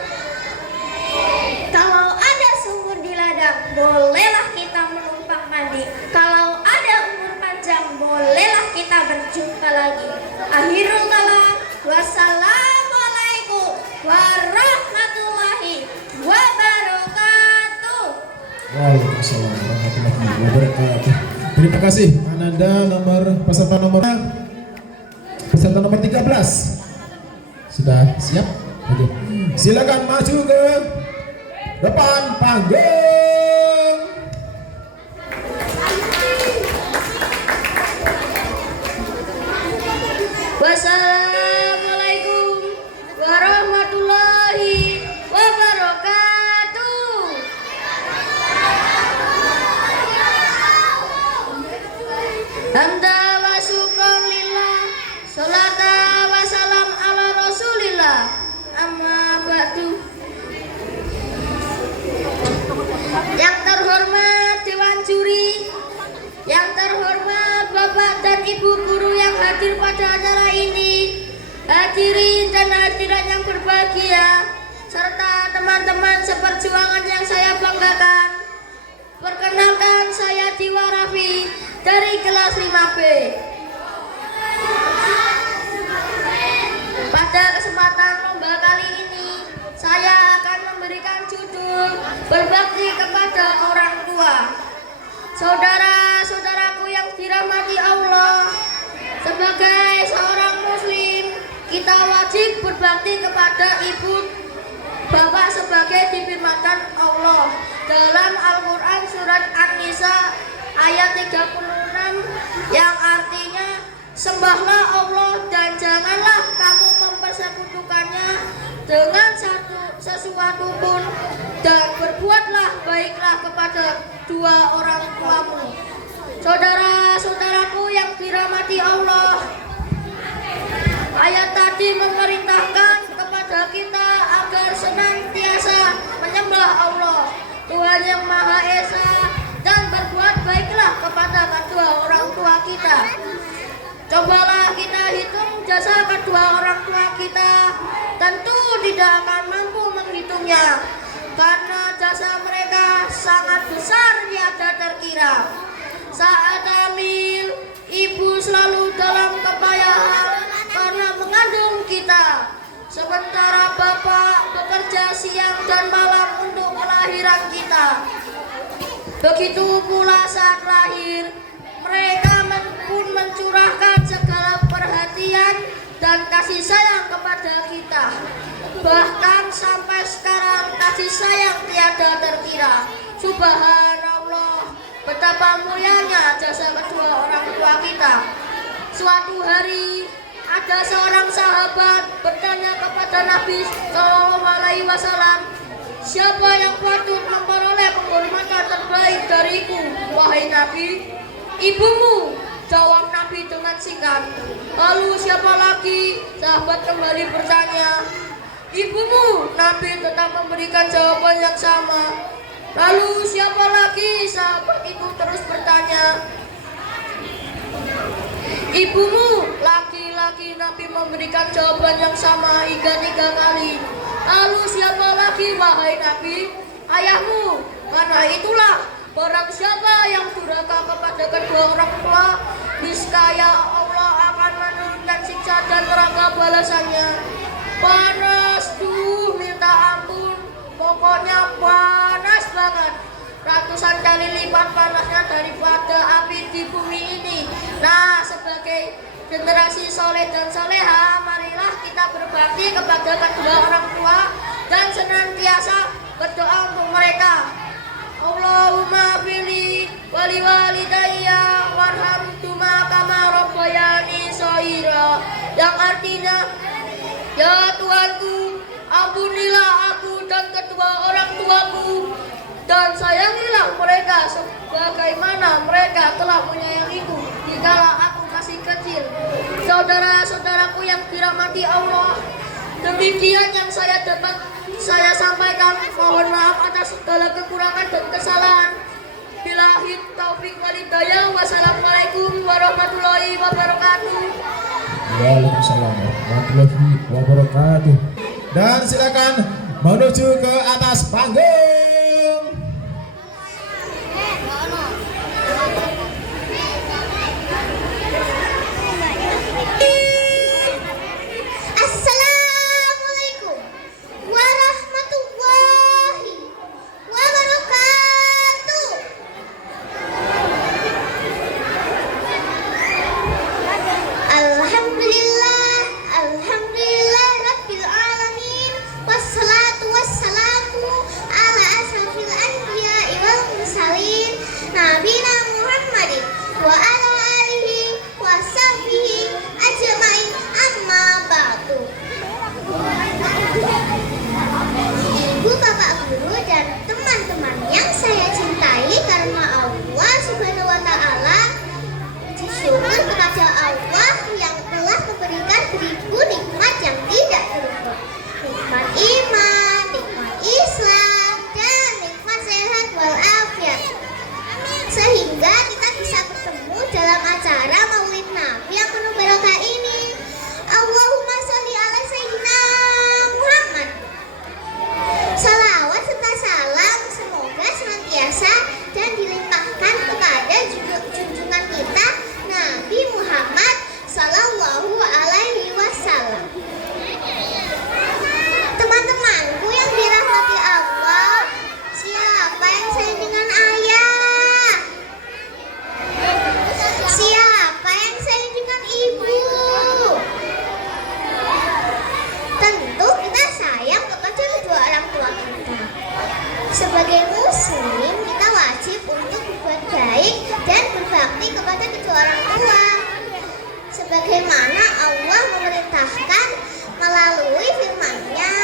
Kalau ada sumur di ladang, bolehlah kita menumpang mandi. Kalau ada umur panjang, bolehlah kita berjumpa lagi. Akhirul kalam, wassalamualaikum warahmatullahi wabarakatuh. Waalaikumsalam warahmatullahi wabarakatuh. Terima kasih Ananda, peserta nomor 13. Sudah siap? Oke. Silakan maju ke depan panggung. Wassalamualaikum warahmatullahi wabarakatuh. Hamda wa syukran lillah, salata wa salam ala rasulillah, amma ba'du. Yang terhormat Dewan Juri, yang terhormat Bapak dan Ibu guru yang hadir pada acara ini, hadirin dan hadirat yang berbahagia, serta teman-teman seperjuangan yang saya banggakan. Perkenalkan, saya Diwa Raffi dari kelas 5B. Pada kesempatan lomba kali ini, saya akan memberikan judul berbakti kepada orang tua. Saudara-saudaraku yang dirahmati Allah, sebagai seorang muslim, kita wajib berbakti kepada ibu bapak sebagai difirmankan Allah dalam Al-Quran surat An-Nisa ayat 36 yang artinya, sembahlah Allah dan janganlah kamu mempersekutukannya dengan sesuatu pun, dan berbuatlah baiklah kepada dua orang tuamu. Saudara-saudaraku yang dirahmati Allah, ayat tadi memerintahkan kepada kita agar senantiasa menyembah Allah, Tuhan yang Maha Esa, dan berbuat baiklah kepada kedua orang tua kita. Cobalah kita hitung jasa kedua orang tua kita, tentu tidak akan mampu menghitungnya, karena jasa mereka sangat besar tiada terkira. Saat hamil, ibu selalu dalam kepayahan karena mengandung kita, sementara bapak bekerja siang dan malam untuk kelahiran kita. Begitu pula saat lahir, mereka pun mencurahkan segala perhatian dan kasih sayang kepada kita. Bahkan sampai sekarang kasih sayang tiada terkira. Subhanallah, betapa mulianya jasa kedua orang tua kita. Suatu hari ada seorang sahabat bertanya kepada Nabi SAW, siapa yang patut memperoleh penghormatan terbaik dariku, wahai Nabi? Ibumu, jawab Nabi dengan singkat. Lalu siapa lagi? Sahabat kembali bertanya. Ibumu. Nabi tetap memberikan jawaban yang sama. Lalu siapa lagi? Sahabat itu terus bertanya. Ibumu. Laki-laki. Nabi memberikan jawaban yang sama hingga 3 kali. Lalu siapa lagi? Wahai Nabi? Ayahmu. Karena itulah barang siapa yang durhaka kepada kedua orang tua, niscaya Allah akan menurunkan siksa dan neraka balasannya. Panas tuh, minta ampun. Pokoknya panas banget. Ratusan kali lipat panasnya daripada api di bumi ini. Nah, sebagai generasi soleh dan soleha, marilah kita berbakti kepada kedua orang tua dan senantiasa berdoa untuk mereka. Allahumma fili wali walidayya warhamhuma kama rabbayani shaghira, yang artinya, ya Tuhanku, ampunilah aku dan kedua orang tuaku dan sayangilah mereka sebagaimana mereka telah menyayangiku dikala aku masih kecil. Saudara-saudaraku yang dirahmati Allah, demikian yang saya sampaikan. Mohon maaf atas segala kekurangan dan kesalahan. Billahi taufik walhidayah. Wassalamualaikum warahmatullahi wabarakatuh. Waalaikumsalam warahmatullahi wabarakatuh. Dan silakan menuju ke atas panggung. Assalamualaikum warahmatullahi wabarakatuh. Alhamdulillah rabbil alamin, wassalatu wassalamu ala asrafil anbiya'i wal mursalin, nabiyina Muhammadin wa ala alihi wa sahbihi ajmain, amma ba'du. Ibu, bapak guru, dan teman-teman yang saya cintai karena Allah Subhanahu wa Ta'ala, puji syukur kepada Allah yang telah memberikan beribu nikmat yang tidak terlupa. Nikmat iman, nikmat Islam, dan nikmat sehat walafiat. Sehingga kita bisa bertemu dalam acara Maulid Nabi yang penuh barokah ini. Allahumma sholli ala sayyidina Muhammad. Salawat serta salam semoga senantiasa dan dilimpahkan kepada junjungan kita Nabi Muhammad Sallallahu Alaihi Wasallam. Teman-temanku yang dirahmati Allah, siapa yang sayang dengan ayah? Siapa yang sayang dengan ibu? Tentu kita sayang kepada kedua orang tua kita. Sebagai muslim, kita wajib untuk berbuat baik dan berbakti kepada kedua orang tua, sebagaimana Allah memerintahkan melalui firman-Nya.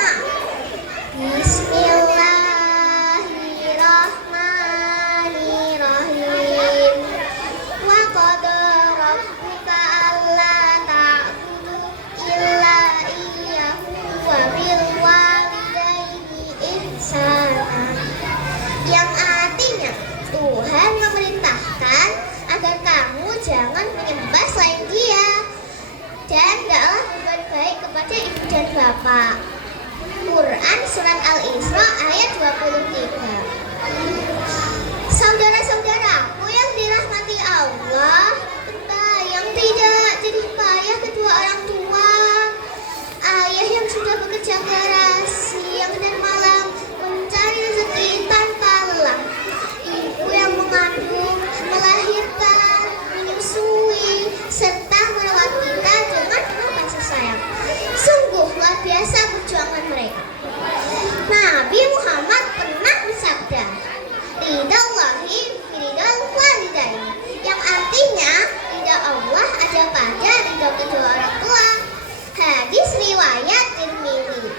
Bismillahirrahmanirrahim. Wa qada rabbuka alla ta'budu illa iyyahu wa bil walidaini ihsana. Yang artinya, Tuhan memerintahkan agar kamu jangan menyembah selain Dia dan hendaklah berbuat baik kepada ibu dan bapak. Quran Surat Al-Isra ayat 23. Saudara-saudaraku yang dirahmati Allah, yang tidak jadi payah kedua orang tua. Ayah yang sudah bekerja keras siang dan malam mencari rezeki tanpa lelah. Ibu yang mengandung, melahirkan, menyusui, serta merawat kita dengan penuh kasih sayang. Sungguh luar biasa perjuangan mereka. Nabi Muhammad pernah bersabda, "Ridallahi ridal walidain," yang artinya ridha Allah ada pada ridha kedua orang tua. Hadis riwayat Tirmidzi.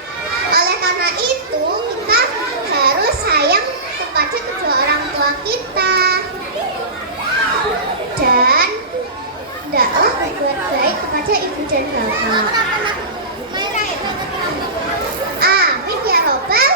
Oleh karena itu, kita harus sayang kepada kedua orang tua kita dan hendaklah berbuat baik kepada saja ibu dan bapak. Amin ya robbal.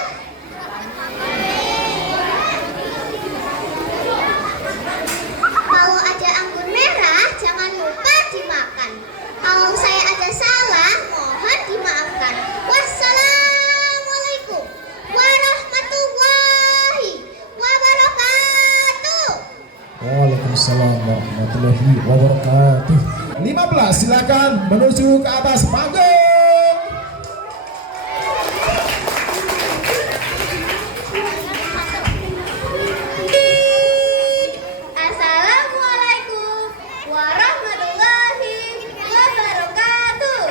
Kalau ada anggur merah, jangan lupa dimakan. Kalau saya ada salah, mohon dimaafkan. Wassalamualaikum warahmatullahi wabarakatuh. Waalaikumsalam warahmatullahi wabarakatuh. 15 silakan menuju ke atas panggung. Assalamualaikum warahmatullahi wabarakatuh.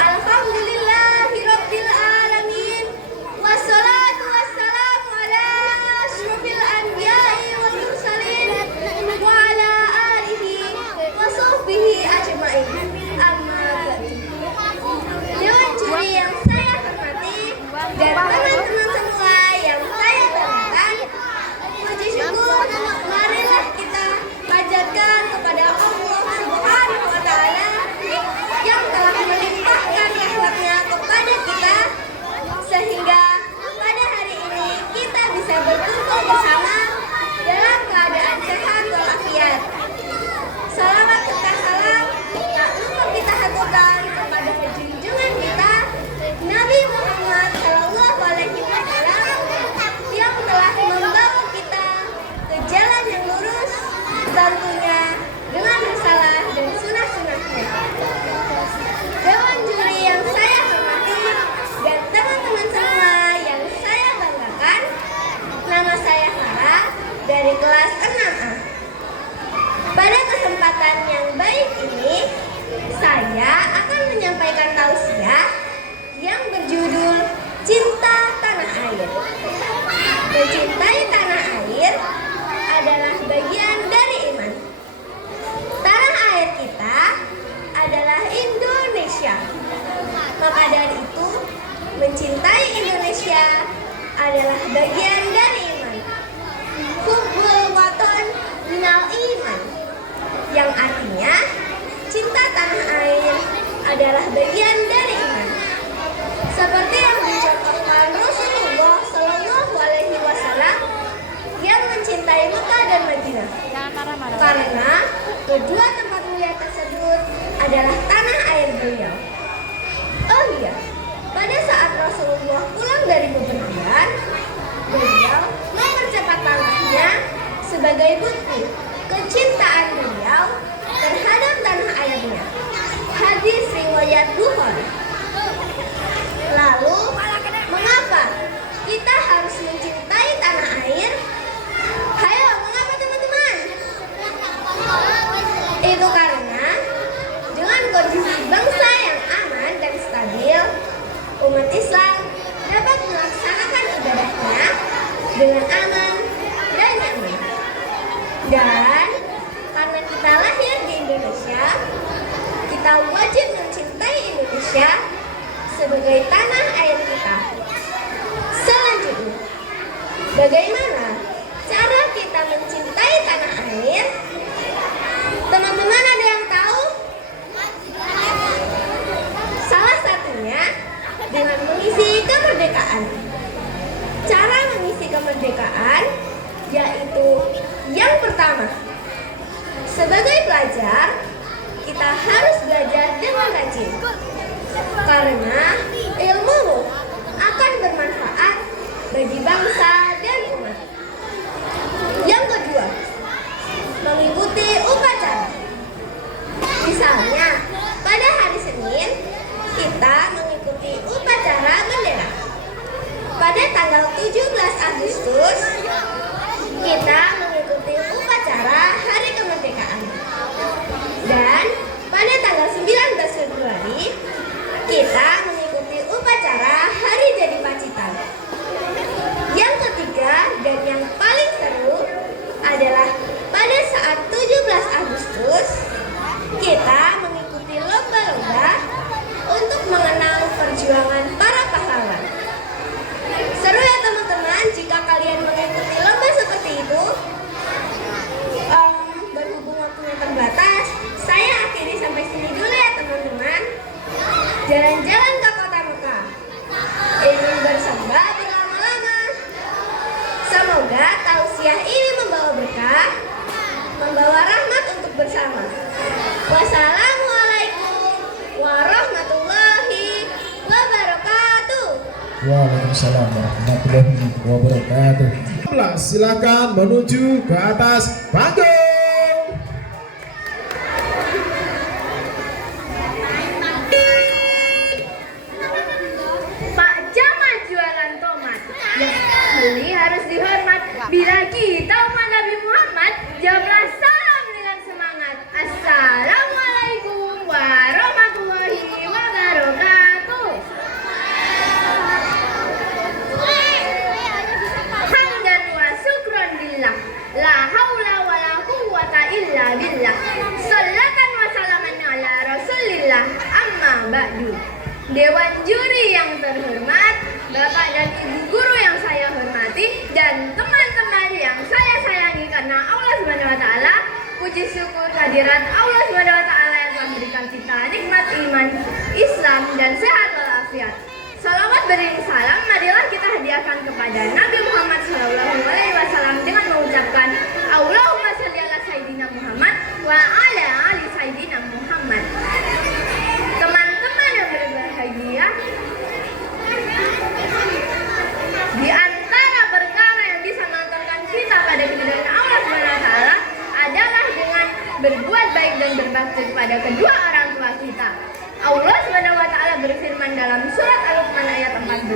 Alhamdulillahirabbil alamin. Wassalatu wassalamu ala asyrofil anbiya'i wal mursalin wa ala alihi wa sahbihi ajma'in. Amma ba'du. Dewan juri yang saya hormati dan teman-teman semua yang saya banggakan, puji syukur marilah kita panjatkan kepada Allah Subhanahu wa taala yang telah melimpahkan rahmatnya kepada kita sehingga pada hari ini kita bisa berkumpul bersama dalam keadaan sehat walafiat. Salawat serta salam tak lupa kita haturkan kepada junjungan kita Nabi Muhammad Shallallahu Alaihi Wasallam yang telah membawa kita ke jalan yang lurus, tentunya dengan risalah dan sunnah-sunnahnya. Dewan juri yang saya hormati dan teman-teman semua yang saya banggakan, nama saya Farah dari kelas 6A. Pada kesempatan yang baik ini, saya akan menyampaikan tausiah yang berjudul Cinta Tanah Air. Mencintai tanah air adalah bagian dari iman. Tanah air kita adalah Indonesia. Maka dari itu, mencintai Indonesia adalah bagian dari iman. Hubbul watan minal iman, yang artinya cinta tanah air adalah bagian dari iman. Seperti yang dicontohkan Rasulullah Shallallahu Alaihi Wasallam yang mencintai Mekah dan Madinah. Karena kedua tempat mulia tersebut adalah tanah air beliau. Oh iya, pada saat Rasulullah pulang dari bepergian, beliau mempercepat langkahnya sebagai bukti kecintaan beliau terhadap tanah airnya. Hadis riwayat Bukhari. Lalu, mengapa kita harus mencintai tanah air? Hayo, mengapa teman-teman? Itu karena dengan kondisi bangsa yang aman dan stabil, umat Islam dapat melaksanakan ibadahnya dengan aman dan nyaman. Dan karena kita lahir di Indonesia, kita wajib mencintai Indonesia sebagai tanah air kita. Selanjutnya, bagaimana cara kita mencintai tanah air? Teman-teman ada yang tahu? Salah satunya dengan mengisi kemerdekaan. Cara mengisi kemerdekaan yaitu yang pertama, sebagai pelajar kita harus belajar dengan rajin. Karena ilmu akan bermanfaat bagi bangsa dan umat. Yang kedua, mengikuti upacara. Misalnya, pada hari Senin kita mengikuti upacara bendera. Pada tanggal 17 Agustus kita mengikuti upacara Hari Kemerdekaan. Dan pada tanggal 19 Februari kita mengikuti upacara Hari Jadi Pacitan. Yang ketiga dan yang paling seru adalah pada saat 17 Agustus kita mengikuti lomba-lomba untuk mengenang perjuangan para pahlawan. Seru ya teman-teman jika kalian mengikuti Waalaikumsalam warahmatullahi wabarakatuh. Silakan menuju ke atas panggung. Pak Jamal jualan tomat. Yang beli harus dihormat. Bila kita umat Nabi Muhammad, jawablah salam dengan semangat. Assalamualaikum warahmatullahi wabarakatuh. Hamdan wa syukran billah. La haula wa la quwwata illa billah. Salatan wa salaman ala rasulillah. Amma ba'du. Dewan juri yang terhormat, Bapak dan Ibu guru yang saya hormati, dan teman-teman yang saya sayangi karena Allah Subhanahu wa taala. Puji syukur kehadirat Allah Subhanahu wa taala yang telah memberikan kita nikmat iman, Islam dan sehat walafiat. Salawat beriring salam marilah kita hadiahkan kepada Nabi Muhammad SAW dengan mengucapkan Allahumma sholli ala sayyidina Muhammad wa ala ali sayyidina Muhammad. Teman-teman yang berbahagia, di antara perkara yang bisa mengantarkan kita pada keridhaan Allah SWT adalah dengan berbuat baik dan berbakti kepada kedua orang tua kita. Allah SWT berfirman dalam surat Al-Luqman ayat 14,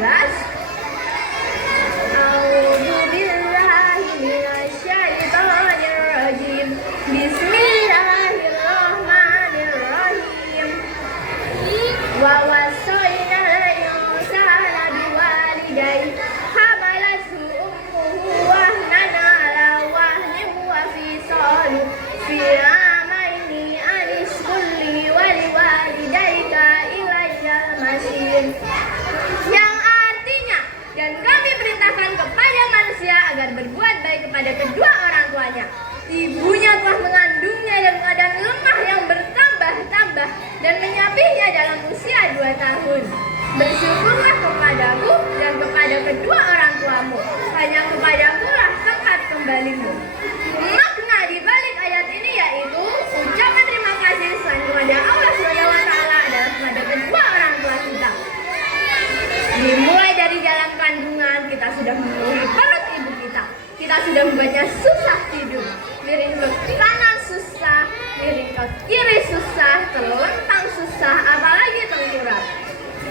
A'udzu billahi minasyaitonir rajim. Bismillahirrahmanirrahim. Wa wasaina al-insana biwalidayhi hamalathu ummuhu wahnan ala wahnin wa fisaluhu fi amaini an ishkur li wa liwalidayka ilayyal masir. Yang artinya, dan kami perintahkan kepada manusia agar berbuat baik kepada kedua orang tuanya. Ibunya telah mengandungnya dalam keadaan lemah yang bertambah-tambah dan menyapihnya dalam usia 2 tahun. Bersyukurlah kepadaku dan kepada kedua orang tuamu. Hanya kepadaku lah tempat kembalimu. Makna di balik ayat ini yaitu ucapan terima kasih selain kepada Allah SWT adalah kepada kedua orang tua kita. Dimulai dari jalan kandungan, kita sudah memenuhi perut ibu kita. Kita sudah membuatnya susah tidur, miring ke kanan susah, miring ke kiri susah, terlentang susah, apalagi tengkurap.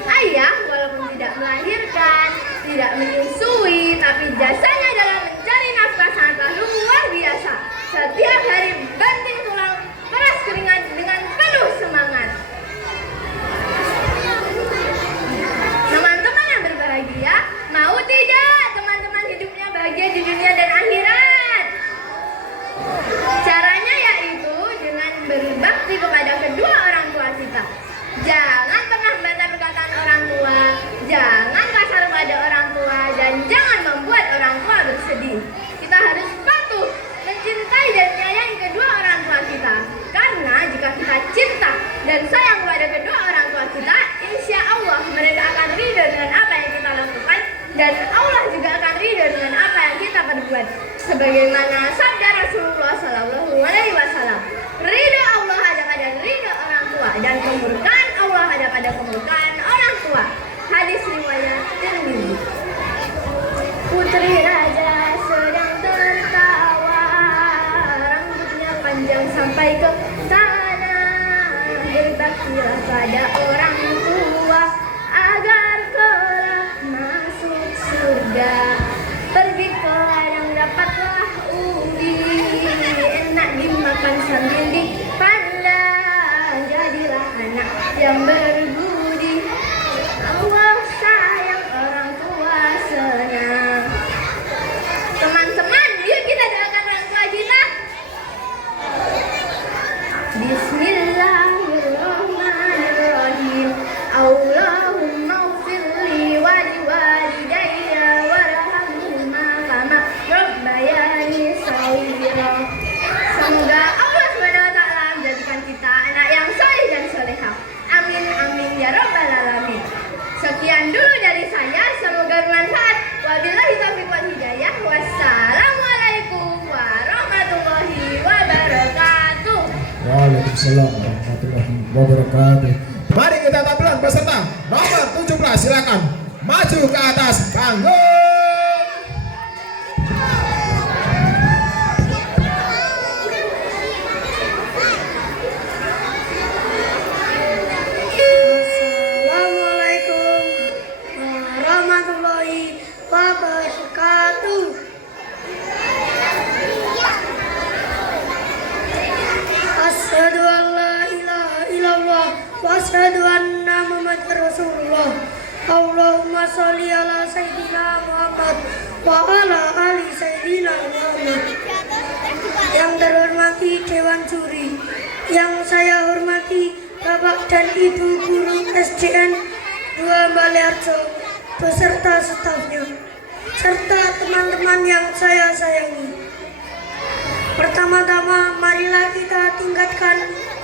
Ayah walaupun tidak melahirkan, tidak menyusui, tapi jasanya dalam mencari nafkah sangatlah luar biasa. Setiap hari banting tulang, peras keringat dengan penuh semangat. Teman-teman yang berbahagia, mau tidak teman-teman hidupnya bahagia di dunia dan akhirat? Caranya yaitu dengan berbakti kepada kedua orang tua kita. Jangan pernah membantah perkataan orang tua, jangan kasar pada orang tua, dan jangan membuat orang tua bersedih. Kita harus patuh, mencintai dan menyayangi kedua orang tua kita. Karena jika kita cinta dan sayang kepada kedua orang tua kita, insya Allah mereka akan ridho dengan apa yang kita lakukan, dan Allah juga akan ridho dengan apa yang kita perbuat. Sebagaimana sabda Rasulullah SAW, ridho Allah ada pada ridho orang tua, dan kemurkaan Allah ada pada kemurkaan orang tua. Hadis riwayat Tirmidzi. Putri raja sedang tertawa, rambutnya panjang sampai ke tanah. Berbaktilah pada orang tua agar kelak masuk surga. Pergi ke ladang dapatlah ubi, enak dimakan sambil dipandang. Jadilah anak yang berbudi, Allah sayang orang tua senang. Teman-teman, yuk kita doakan orang tua kita. Bismillahirrahmanirrahim. Allahumma ufirli wa liwalidayya warhamhuma kama rabbayani shaghira. Semoga Allah SWT menjadikan kita anak yang saleh dan salehah. Amin amin ya rabbal alamin. Sekian dulu dari saya, semoga bermanfaat. Wabillahi taufiq wal hidayah. Wassalamualaikum warahmatullahi wabarakatuh. Waalaikumsalam warahmatullahi wabarakatuh. Mari kita tampilkan peserta nomor 17, silakan. maju ke atas panggung. Assalamualaikum warahmatullahi wabarakatuh. Asyhadu an la ilaha illallah wa asyhadu anna Muhammadar Rasulullah. Allahumma sholli ala sayyidina Muhammad wa ala ali sayyidina Muhammad. Yang terhormati Dewan Juri, yang saya hormati Bapak dan Ibu Guru SDN 2 Balearjo beserta stafnya, serta teman-teman yang saya sayangi. Pertama-tama marilah kita tingkatkan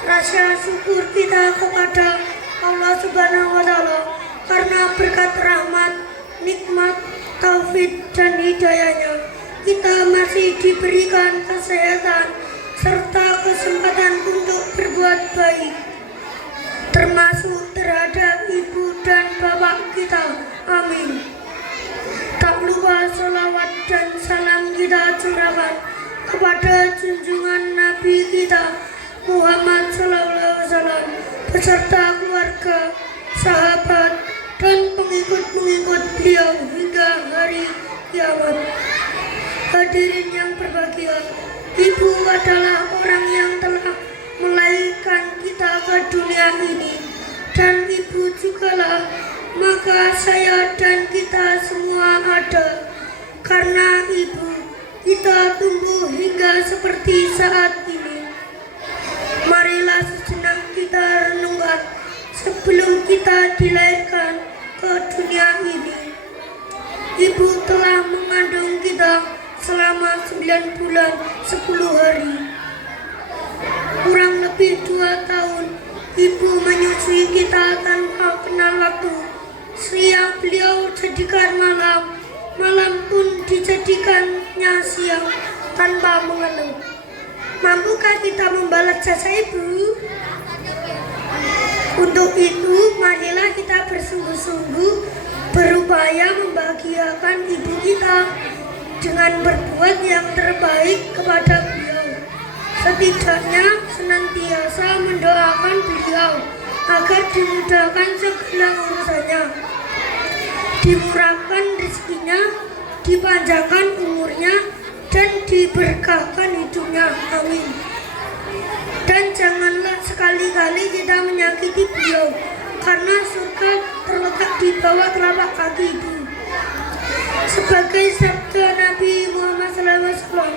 rasa syukur kita kepada Allah Subhanahu wa Ta'ala karena berkat rahmat, nikmat, taufik dan hidayahnya kita masih diberikan kesehatan serta kesempatan untuk berbuat baik, termasuk terhadap ibu dan bapak kita. Amin. Tak lupa salawat dan salam kita curahkan kepada junjungan Nabi kita Muhammad SAW beserta keluarga, sahabat, dan pengikut-pengikut beliau hingga hari kiamat. Hadirin yang berbahagia, ibu adalah orang yang telah melahirkan kita ke dunia ini, dan ibu jugalah, maka saya dan kita semua ada karena ibu. Kita tumbuh hingga seperti saat ini. Marilah sejenak kita renungkan sebelum kita dilahirkan ke dunia ini. Ibu telah mengandung kita selama 9 bulan 10 hari. Kurang lebih 2 tahun ibu menyusui kita tanpa kenal waktu. Siang beliau jadikan malam, malam pun dijadikannya siang tanpa mengeluh. Mampukah kita membalas jasa ibu? Untuk itu, marilah kita bersungguh-sungguh berupaya membahagiakan ibu kita dengan berbuat yang terbaik kepada beliau. Setidaknya senantiasa mendoakan beliau agar dimudahkan segala urusannya, dimurahkan rezekinya, dipanjangkan umurnya, dan diberkahkan hidupnya. Amin. Dan janganlah sekali-kali kita menyakiti beliau, karena surga terletak di bawah telapak kaki ibu. Sebagai sabda Nabi Muhammad SAW,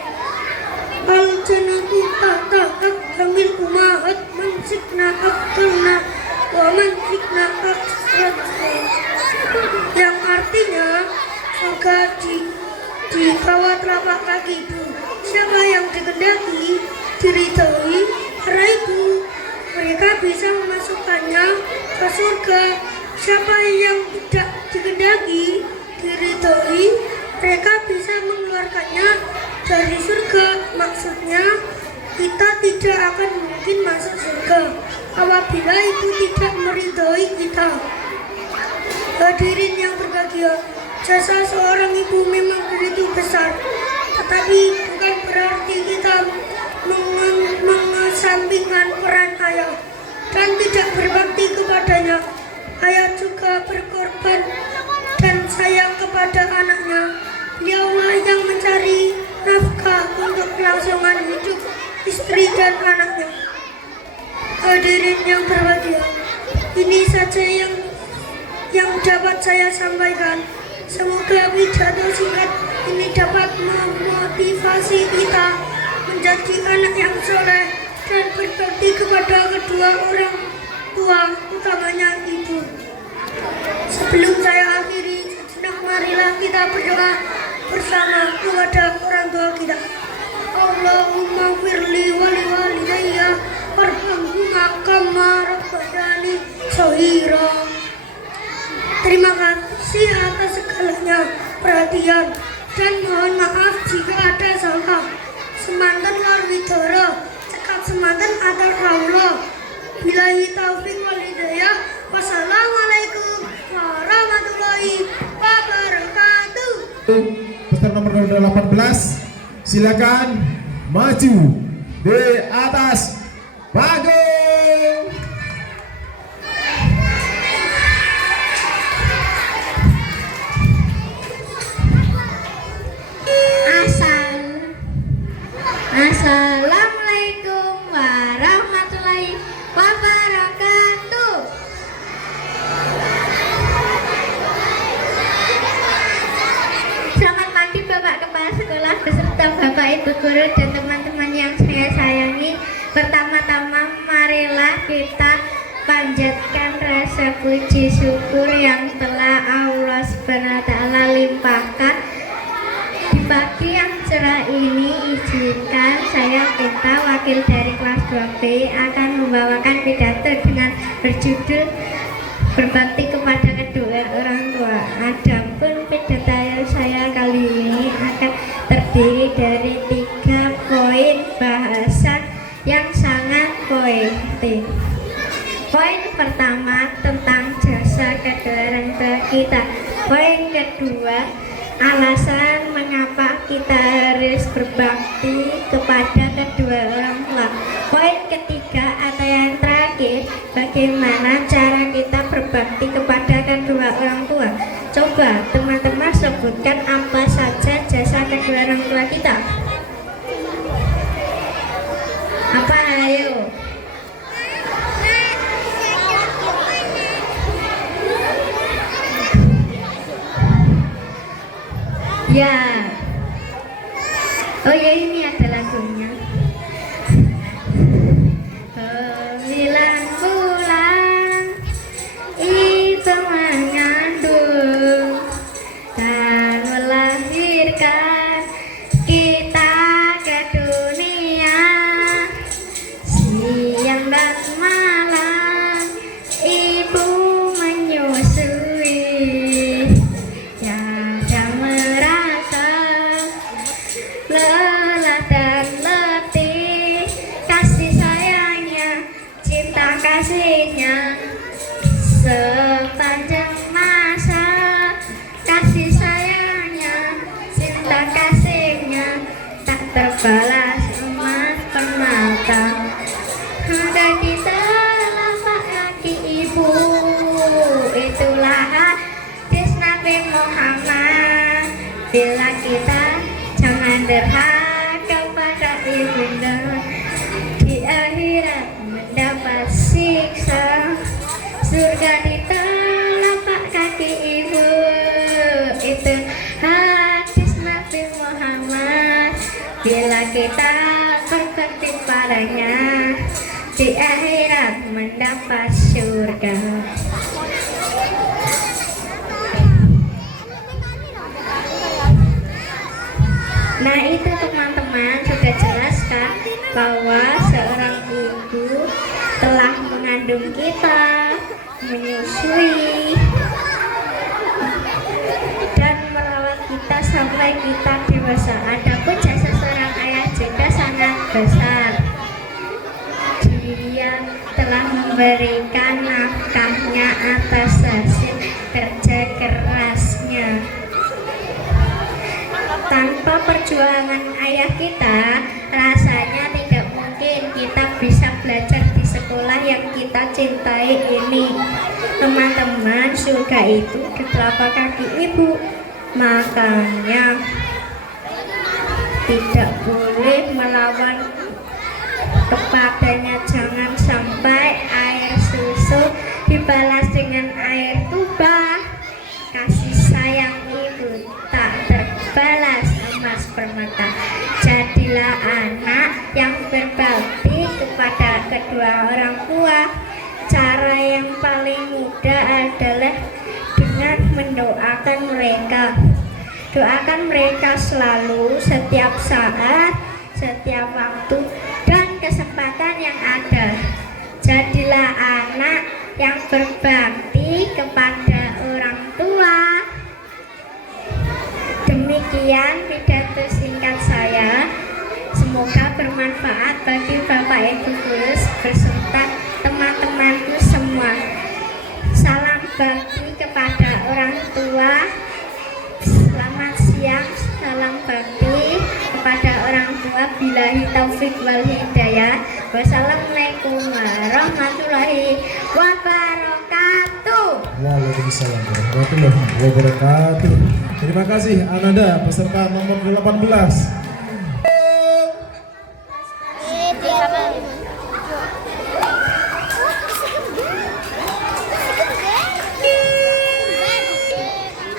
al-jannatu tahta aqdamil ummahat man sikna aqdalna wa man sikna aqdalna, yang artinya surga di bawah telapak kaki ibu. Siapa yang dikehendaki diridhoi para ibu, mereka bisa memasukkannya ke surga. Siapa yang tidak dikehendaki diridhoi, mereka bisa mengeluarkannya dari surga. Maksudnya kita tidak akan mungkin masuk surga apabila itu tidak meridhoi kita. Hadirin yang berbahagia, jasa seorang ibu memang begitu besar, tetapi bukan berarti kita mengesampingkan peran ayah dan tidak berbakti kepadanya. Ayah juga berkorban dan sayang kepada anaknya. Beliaulah yang mencari nafkah untuk kelangsungan hidup istri dan anaknya. Hadirin yang berbahagia, ini saja yang dapat saya sampaikan. Semoga pidato singkat ini dapat memotivasi kita menjadi anak yang soleh dan berbakti kepada kedua orang tua, utamanya ibu. Sebelum saya akhiri, sejenak marilah kita berdoa bersama kepada orang tua kita. Allahumma firli wali walidayya warhamhuma kama rabbayani shaghira. Terima kasih atas segalanya perhatian dan mohon maaf jika ada salah. Semanten lor widoro, cekap semanten atur kawula. Billahi taufiq wal hidayah. Wassalamualaikum Assalamualaikum warahmatullahi wabarakatuh. Peserta nomor 18, silakan maju di atas panggung. Assalamualaikum warahmatullahi wabarakatuh. Selamat pagi Bapak Kepala Sekolah beserta Bapak Ibu Guru dan teman-teman yang saya sayangi. Pertama-tama marilah kita panjatkan rasa puji syukur yang telah Allah SWT limpahkan. Di pagi yang cerah ini izinkan saya Penta, wakil dari kelas 2B, akan membawakan pidato dengan berjudul berbakti kepada kedua orang tua. Adapun pidato saya kali ini akan terdiri dari 3 poin bahasan yang sangat pointik. Poin pertama tentang jasa kedua orang tua kita. Poin kedua, alasan mengapa kita harus berbakti kepada kedua orang tua. Poin ketiga atau yang terakhir, bagaimana cara kita berbakti kepada kedua orang tua. Coba teman-teman sebutkan apa saja jasa kedua orang tua kita. Apa, ayo? Ya. Oh ya, ini ada lagunya. 9 bulan itu mengandung dan melahirkan kita ke dunia. Siang dan malam ibu menyusui. Lelah dan letih, kasih sayangnya, cinta kasihnya sepanjang masa. Kasih sayangnya, cinta kasihnya tak terbalas emas permata. Ada di telapak kaki ibu, itulah hadis Nabi Muhammad. Bila kita jangan derhaka pada ibunda, di akhirat mendapat siksa. Surga di telapak kaki ibu, itu hadis Nabi Muhammad. Bila kita berbakti padanya, di akhirat mendapat surga. Nah, itu teman-teman sudah jelaskan bahwa seorang ibu telah mengandung kita, menyusui, dan merawat kita sampai kita dewasa. Adapun jasa seorang ayah juga sangat besar. Dia telah memberikan nafkahnya atas hasil kerja kerasnya. Tanpa perjuangan ayah kita, rasanya tidak mungkin kita bisa belajar di sekolah yang kita cintai ini. Teman-teman, surga itu di telapak kaki ibu. Makanya tidak boleh melawan kepadanya. Jangan sampai air susu dibalas dengan air tuba. Kasih sayang ibu tak terbalas emas permata. Jadilah anak yang berbakti kepada kedua orang tua. Cara yang paling mudah adalah dengan mendoakan mereka. Doakan mereka selalu, setiap saat, setiap waktu, dan kesempatan yang ada. Jadilah anak yang berbakti kepada orang tua. Demikian pidato singkat saya. Semoga bermanfaat bagi Bapak Ibu guru beserta teman-temanku semua. Salam bakti. Wabillahi taufik wal hidayah. Wassalamualaikum warahmatullahi wabarakatuh. Waalaikumsalam warahmatullahi wabarakatuh. Terima kasih Ananda peserta nomor 18.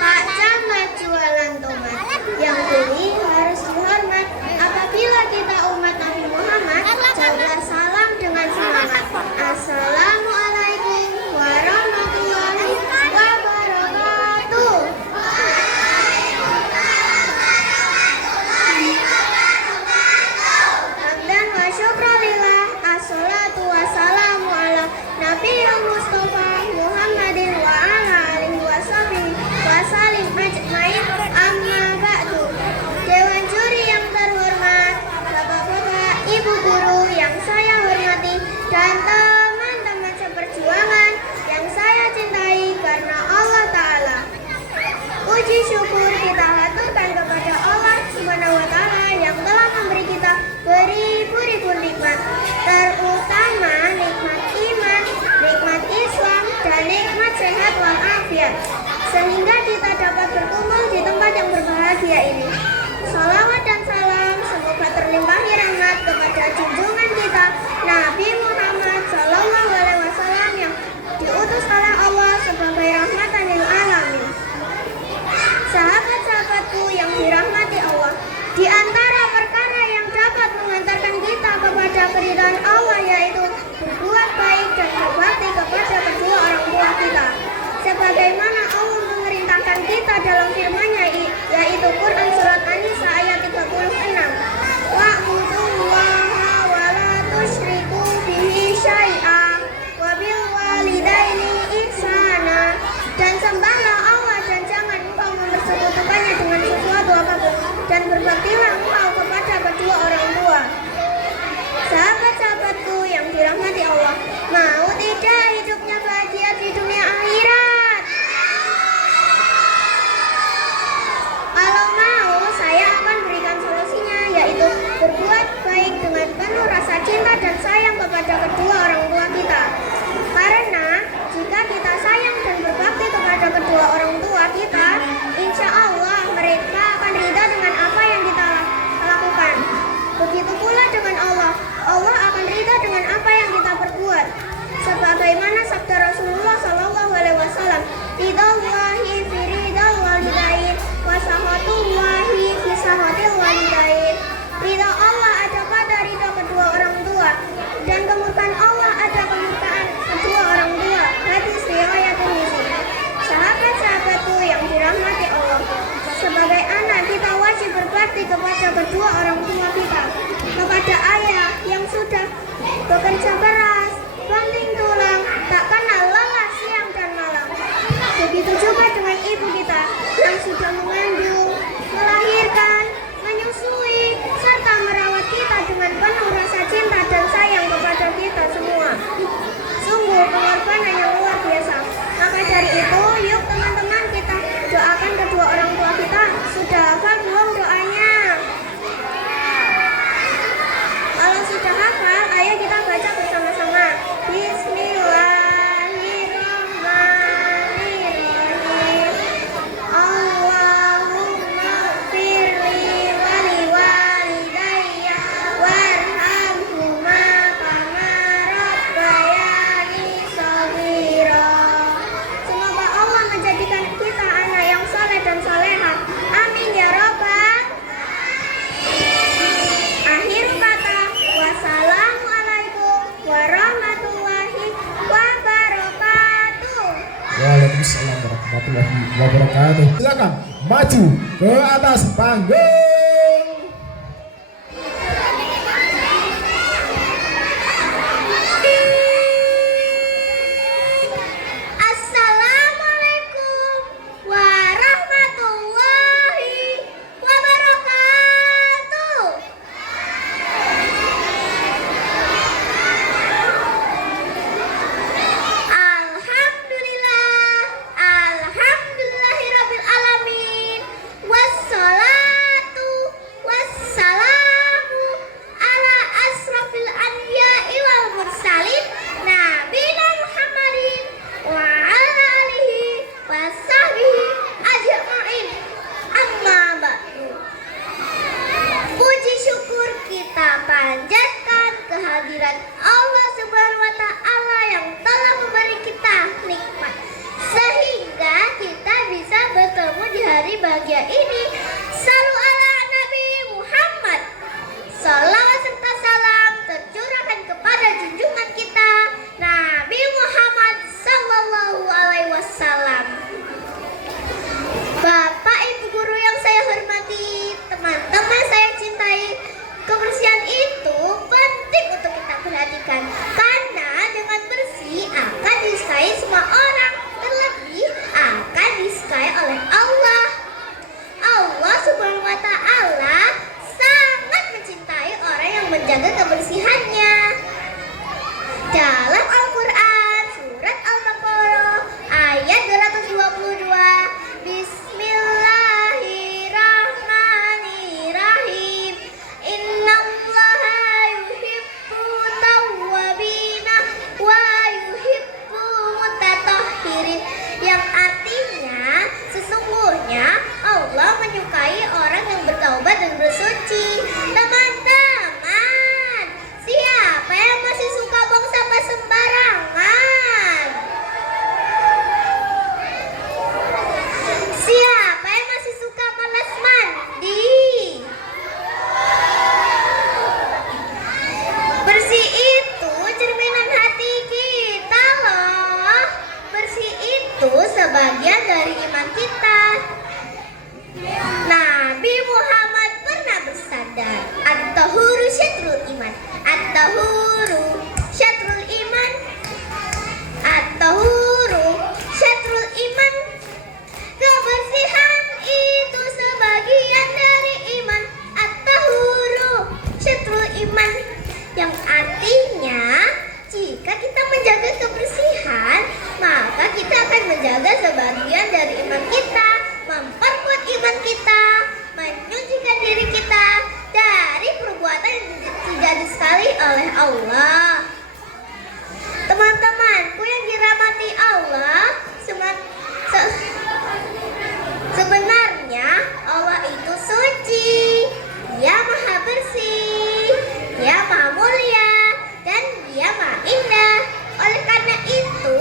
Pak Camat jualan tomat, yang beli harus dihormat. Apabila kita umat Nabi Muhammad, jaga salam dengan semangat. Assalamualaikum warahmatullahi wabarakatuh. Hamdan wa syukralillah, assalatu wassalamu ala Nabiyil Mustafa Muhammadin wa ala alihi washabihi wasallim ajmain, amma ba'du. Dewan juri yang terhormat, bapak-bapak, ibu guru yang saya hormati, dan teman-teman seperjuangan yang saya cintai karena Allah Ta'ala. Puji syukur kita haturkan kepada Allah Subhanahu wa Ta'ala yang telah memberi kita beribu-ribu nikmat, terutama nikmat iman, nikmat Islam, dan nikmat sehat walafiat, sehingga kita dapat berkumpul di tempat yang berbahagia ini. Salawat dan salam semoga terlimpahi rahmat kepada junjungan kita Nabi Muhammad Sallallahu Alaihi Wasallam yang diutus oleh Allah sebagai rahmatan lil alamin. Sahabat-sahabatku yang dirahmati Allah, di antara perkara yang dapat mengantarkan kita kepada keridhaan Allah yaitu berbuat baik dan berbakti kepada kedua orang tua kita, sebagaimana Allah memerintahkan kita dalam firman-Nya yaitu Quran surat An-Nisa ayat 36. Wa'budullaha wa la tusyriku bihi syai'a wa bil walidaini ihsana, dan sembahlah Allah dan jangan engkau mempersekutukannya dengan sesuatu apapun, dan berbaktilah engkau kepada kedua orang tua. Sahabat-sahabatku yang dirahmati Allah, mau tidak hidupnya bahagia di dunia akhirat? Kalau mau, saya akan berikan solusinya, yaitu berbuat baik dengan penuh rasa cinta dan sayang kepada kedua orang tua kita. Karena jika kita sayang dan berbakti kepada kedua orang tua kita, insya Allah mereka akan ridha dengan apa yang kita lakukan. Begitu pula dengan Allah, Allah akan ridha dengan apa yang kita perbuat. Sebagaimana sabda Rasulullah Sallallahu Alaihi Wasallam, "Ridallahi fi ridal walidain, wa sahatullahi fi sahatil walidain." Ridha Allah ada pada ridha kedua orang tua, dan kemurkaan Allah ada kemurkaan kedua orang tua. Hadis riwayat Tirmidzi. Sahabat-sahabatku yang dirahmati Allah, sebagai anak kita wajib berbakti kepada kedua orang tua kita, kepada ayah yang sudah bekerja keras, banting tulang, tak kenal lelah siang dan malam. Begitu juga dengan ibu kita yang sudah mengandung, melahirkan, menyusui, serta merawat kita dengan penuh rasa cinta dan sayang kepada kita semua. Sungguh pengorbanan yang luar biasa. Maka dari itu, yuk teman-teman kita doakan kedua orang tua kita. Sudah hafal belum doanya? Kalau sudah hafal, ayo kita baca bersama-sama. Bismillahirrahmanirrahim. Allahumma firli wali walidayya warhamhuma kama rabbayani shaghira. Semoga Allah menjadikan kita anak yang saleh dan salehah. Amin ya robbal. Akhir kata, wassalamualaikum warahmatullahi wabarakatuh. Waalaikumsalam warahmatullahi wabarakatuh. Silakan maju ke atas panggung. Assalamualaikum warahmatullahi wabarakatuh. Alhamdulillahirabbil alamin, wassalatu kehadiran Allah Subhanahu wa Ta'ala yang telah memberi kita nikmat, sehingga kita bisa bertemu di hari bahagia ini. Salu ala Nabi Muhammad. Salawat serta salam tercurahkan kepada junjungan kita Nabi Muhammad Sallallahu Alaihi Wasallam. Bapak Ibu guru yang saya hormati, teman-teman saya cintai, kebersihan itu penting untuk kita perhatikan, karena dengan bersih akan disukai semua orang, terlebih akan disukai oleh Allah. Allah Subhanahu wa Ta'ala sangat mencintai orang yang menjaga kebersihannya. Dalam Al-Quran surat Al-Baqarah ayat 222, Bismillahirrahmanirrahim. Innallaha yuhibbu tawwabina wa yuhibbu mutatahhirin, yang artinya sesungguhnya Allah menyukai orang yang bertaubat dan bersuci. Teman-teman, siapa yang masih suka buang sampah sembarangan? Siapa yang masih suka malas mandi? Bersih itu cerminan hati kita loh. Bersih itu sebagian dari iman kita. Nabi Muhammad pernah bersabda, At-tahuru syatrul iman. At-tahuru syatrul iman. At-tahuru syatrul iman. Kebersihan itu sebagian dari iman. At-tahuru syatrul iman, yang artinya jika kita menjaga kebersihan, maka kita akan menjaga sebagian dari iman kita, memperkuat iman kita, menyucikan diri kita dari perbuatan yang tidak disekali oleh Allah. Teman-temanku yang dirahmati Allah, sebenarnya Allah itu suci, Dia maha bersih, Dia maha mulia, dan Dia maha indah. Oleh karena itu,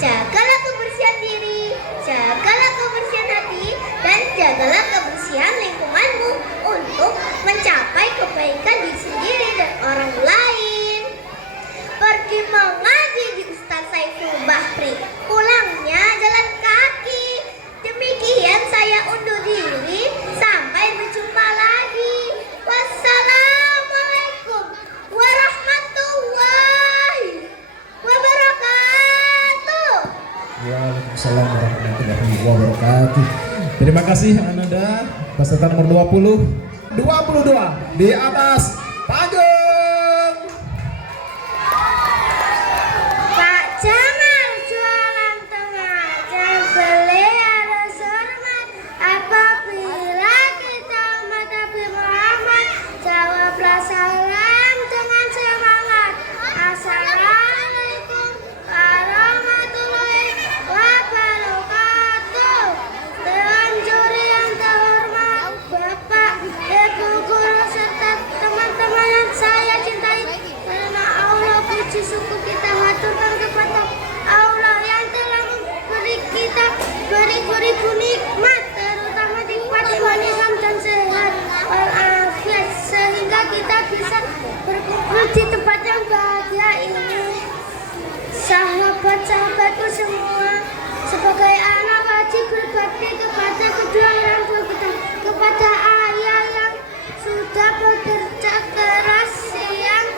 jagalah kebersihan diri, jagalah kebersihan hati, dan jagalah kebersihan lingkunganmu untuk mencapai kebaikan diri sendiri dan orang lain. Pergi mengaji di Ustaz Saiful Bahri, pulangnya jalan kaki. Demikian saya undur diri, sampai berjumpa lagi. Wassalamualaikum warahmatullahi wabarakatuh. Waalaikumsalam warahmatullahi wabarakatuh. Terima kasih Ananda, peserta nomor 22 di atas panggung. Pak Jamal jualan tengah, jangan beli harus hormat. Apabila kita umat Nabi Muhammad, jawablah salam dengan semangat. Assalamualaikum warahmatullahi wabarakatuh. Dewan juri yang terhormat, Bapak, Ibu guru serta teman-teman yang saya cintai, karena Allah puji syukur kita haturkan kepada Allah yang telah memberi kita beribu-ribu nikmat, terutama nikmat iman Islam dan sehat walafiat, sehingga kita bisa berkumpul di tempat yang bahagia ini. Sahabat-sahabatku semua, sebagai anak wajib berbakti kepada kedua orang tua kita, kepada ayah yang sudah bekerja keras siang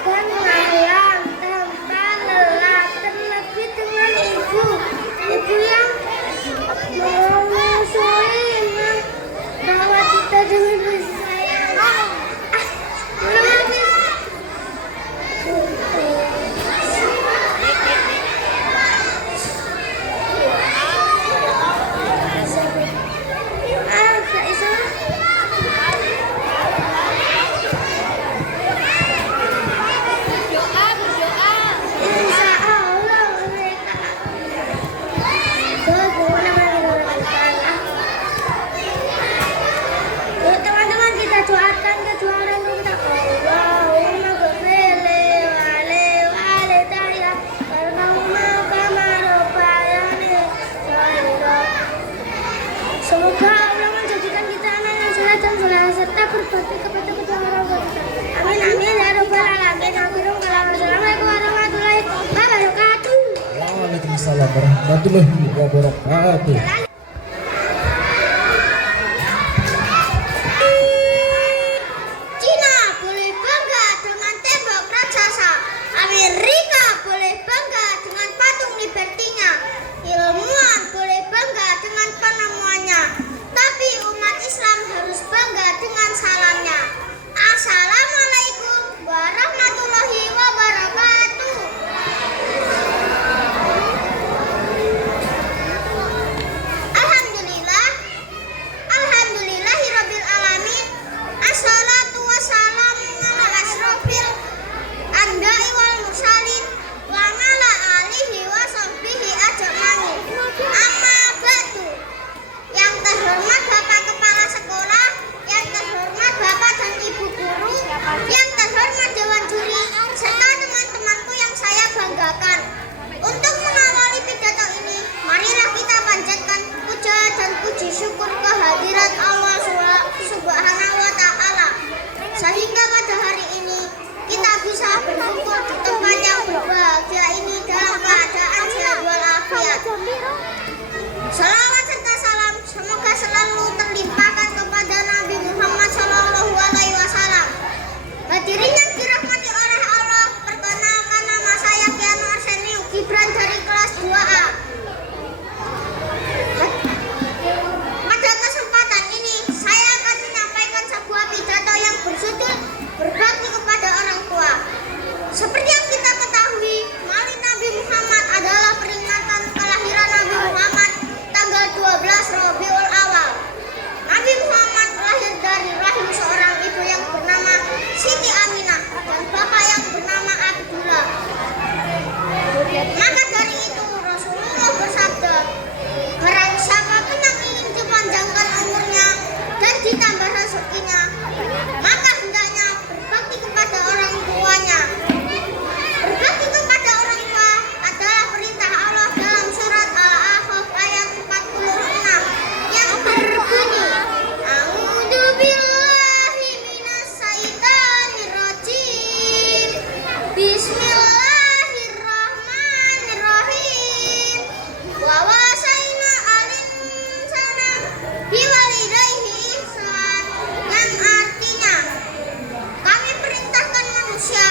dan malam tanpa lelah, terlebih dengan ibu yang menyusui bahwa kita dengan kasih sayang. warahmatullahi wabarakatuh. Cina boleh bangga dengan tembok raksasa. Amerika boleh bangga dengan patung libertinya. Ilmuwan boleh bangga dengan penemuannya. Tapi umat Islam harus bangga dengan salamnya. Assalamualaikum warahmatullahi wabarakatuh. Alhamdulillahirabbil alamin. Assalatu wassalamu ala asrofil anbiya'i wal mursalin wa ala alihi wa sahbihi ajmain. Amma ba'du. Yang terhormat Bapak Kepala Sekolah, yang terhormat Bapak dan Ibu guru, yang terhormat Dewan Juri, serta teman-temanku yang saya banggakan. Untuk mengawali pidato ini, marilah kita panjatkan puja dan puji syukur kehadirat Allah Subhanahu wa Ta'ala, sehingga pada hari ini kita bisa berkumpul di tempat yang berbahagia ini dalam keadaan sehat walafiat. Salawat serta salam semoga selalu terlimpahkan kepada Nabi Muhammad SAW. Hadirin yang dirahmati oleh Allah, perkenalkan nama saya Kianu Arseniu Gibran dari kelas 2A. Pada kesempatan ini saya akan menyampaikan sebuah pidato yang berjudul berbakti kepada orang tua. Seperti yang kita ketahui, Maulid Nabi Muhammad adalah peringatan kelahiran Nabi Muhammad tanggal 12 Rabiul Awal. Nabi Muhammad lahir dari rahim seorang ibu yang bernama Siti Aminah dan bapak yang bernama Abdullah. Maka dari itu Rasulullah bersabda, barang siapa pun yang ingin dipanjangkan umurnya dan ditambah rezekinya, maka hendaknya berbakti kepada orang tuanya. Berbakti kepada orang tua adalah perintah Allah dalam surat Al-Ahqaf ayat 46 yang berbunyi, A'udzubillahi minasyaitonirrajim. Bismillahirrahmanirrahim. Wa wasaina al-insana biwalidayhi ihsan, yang artinya kami perintahkan manusia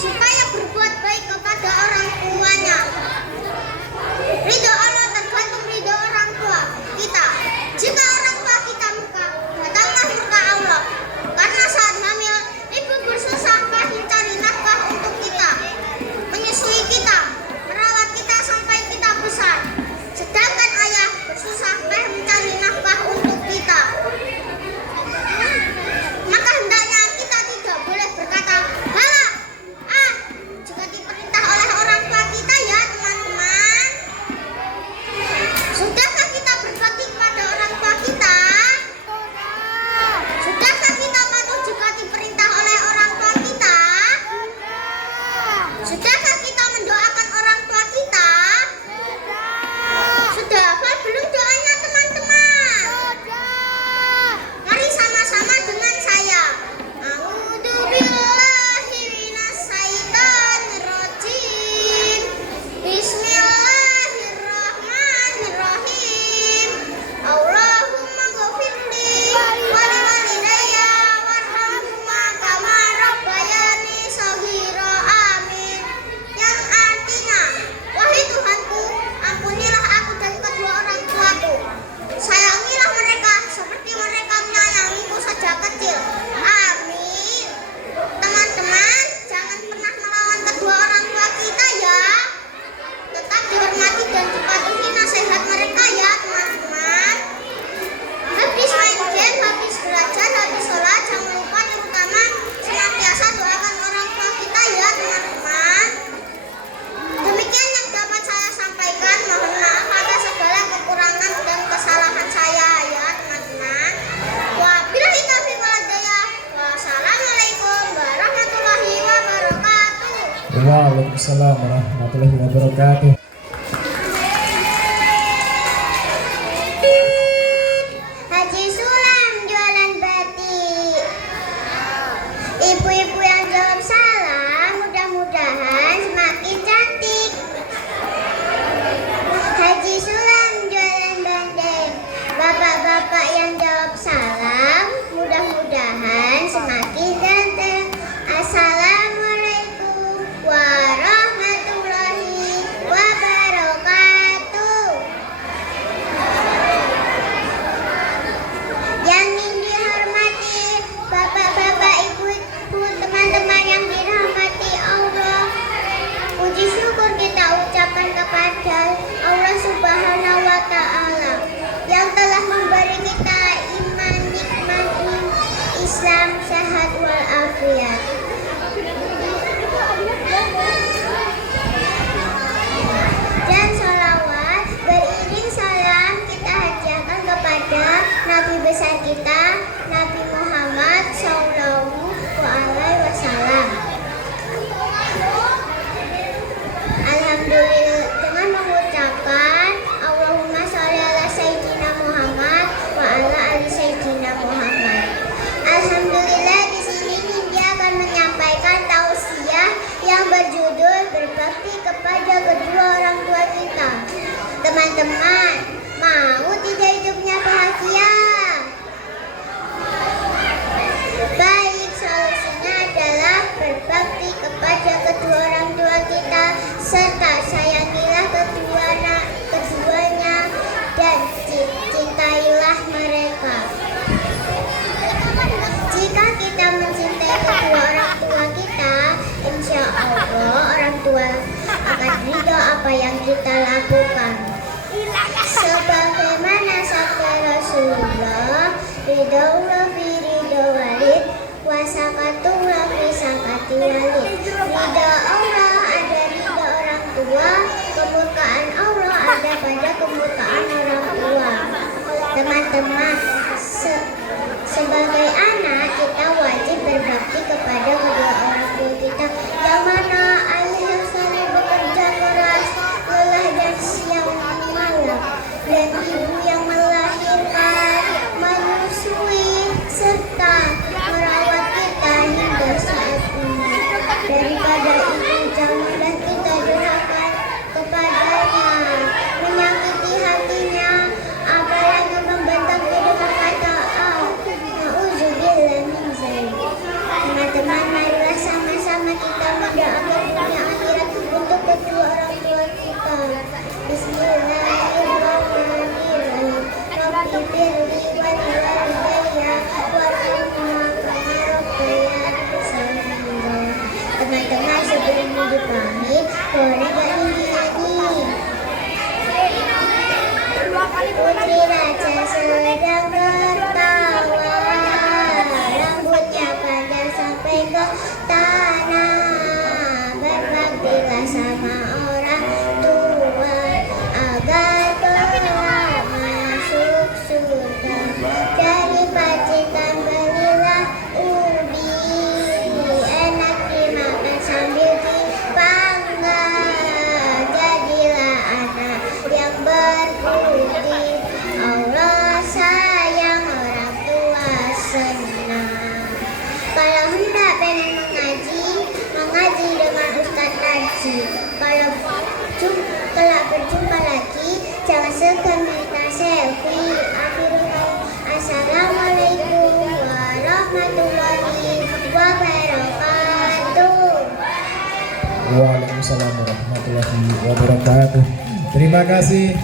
supaya berbuat baik kepada orang tuanya. Ridho Allah tergantung ridho orang tua kita. Jika orang tua kita murka, datanglah murka Allah. Karena saat hamil, ibu bersusah payah mencari nafkah untuk kita, menyusui kita, merawat kita sampai kita besar. Sedangkan ayah bersusah payah mencari nafkah untuk kita. Maka hendaknya kita tidak boleh berkata, "Hala, jika diperintah oleh orang tua kita ya teman-teman." Sudahkah kita berbakti kepada orang tua kita? Sudahkah kita patuh jika diperintah oleh orang tua kita? Sudahkah kita mendoakan orang tua kita? Sudah apa belum doanya teman-teman? Mari sama-sama dengan saya. A'udzubillahi minasyaitonirrajim. Bismillahirrahmanirrahim. Allahumma ghfirli wa liwalidayya warhamhuma kama rabbayani shaghira. Amin. Yang artinya, wahai Tuhanku, ampunilah aku dan kedua orang tuaku. Sayangilah mereka seperti mereka menyayangiku sejak kecil. Amin. Teman-teman, jangan pernah melawan kedua orang tua kita ya. Tetap dihormati dan dipatuhi nasihat mereka ya teman-teman. Habis main game, habis belajar, habis sholat, jangan lupa yang utama senantiasa doakan orang tua kita ya teman-teman. Demikian yang dapat saya sampaikan. Mohon maaf atas segala kekurangan dan kesalahan saya ya teman-teman. Wabillahi taufiq wal hidayah. Wassalamualaikum warahmatullahi wabarakatuh. Waalaikumsalam warahmatullahi wabarakatuh. Haji Sulam jualan batik. Ibu-ibu yang jawab salah mudah-mudahan semakin cantik. apa yang kita lakukan. Sebagaimana sabda Rasulullah, ridhoullah fi ridho walid, wasakatullah fi sakati walid. Ridho Allah ada ridho orang tua, kemurkaan Allah ada pada kemurkaan orang tua. Teman-teman, sebagai anak kita wajib berbakti kepada kedua orang tua kita, yang mana ayah yang selalu bekerja keras, lelah dan siang malam, dan ibu yang melahirkan, menyusui, serta merawat kita hingga saat ini. Daripada itu janganlah kita durhaka kepadanya, menyakiti hatinya, apalagi membentak di depan kata na'udzubillah min dzalik. Teman-teman, marilah sama-sama kita mendoakan dunia akhirat untuk kedua orang tua kita. Bismillahirrahmanirrahim. Rabbi firli wa liwalidayya warhamhuma kama rabbayani shaghira. Teman-teman, sebelum ibu pamit, boleh gak nyanyi? Putri Raja sedang tertawa, rambutnya panjang sampai ke tanah. Berbaktilah sama orang tua agar kelak masuk surga. Dari pacitan belilah ubi, enak dimakan sambil dipanggang. Jadilah anak yang berbudi, Allah sayang, orang tua senang. Kalau hendak pengen mengaji dengan Ustaz Najib. Kalau kelak berjumpa lagi, jangan segan minta selfie. Assalamualaikum warahmatullahi wabarakatuh. Waalaikumsalam warahmatullahi wabarakatuh. Terima kasih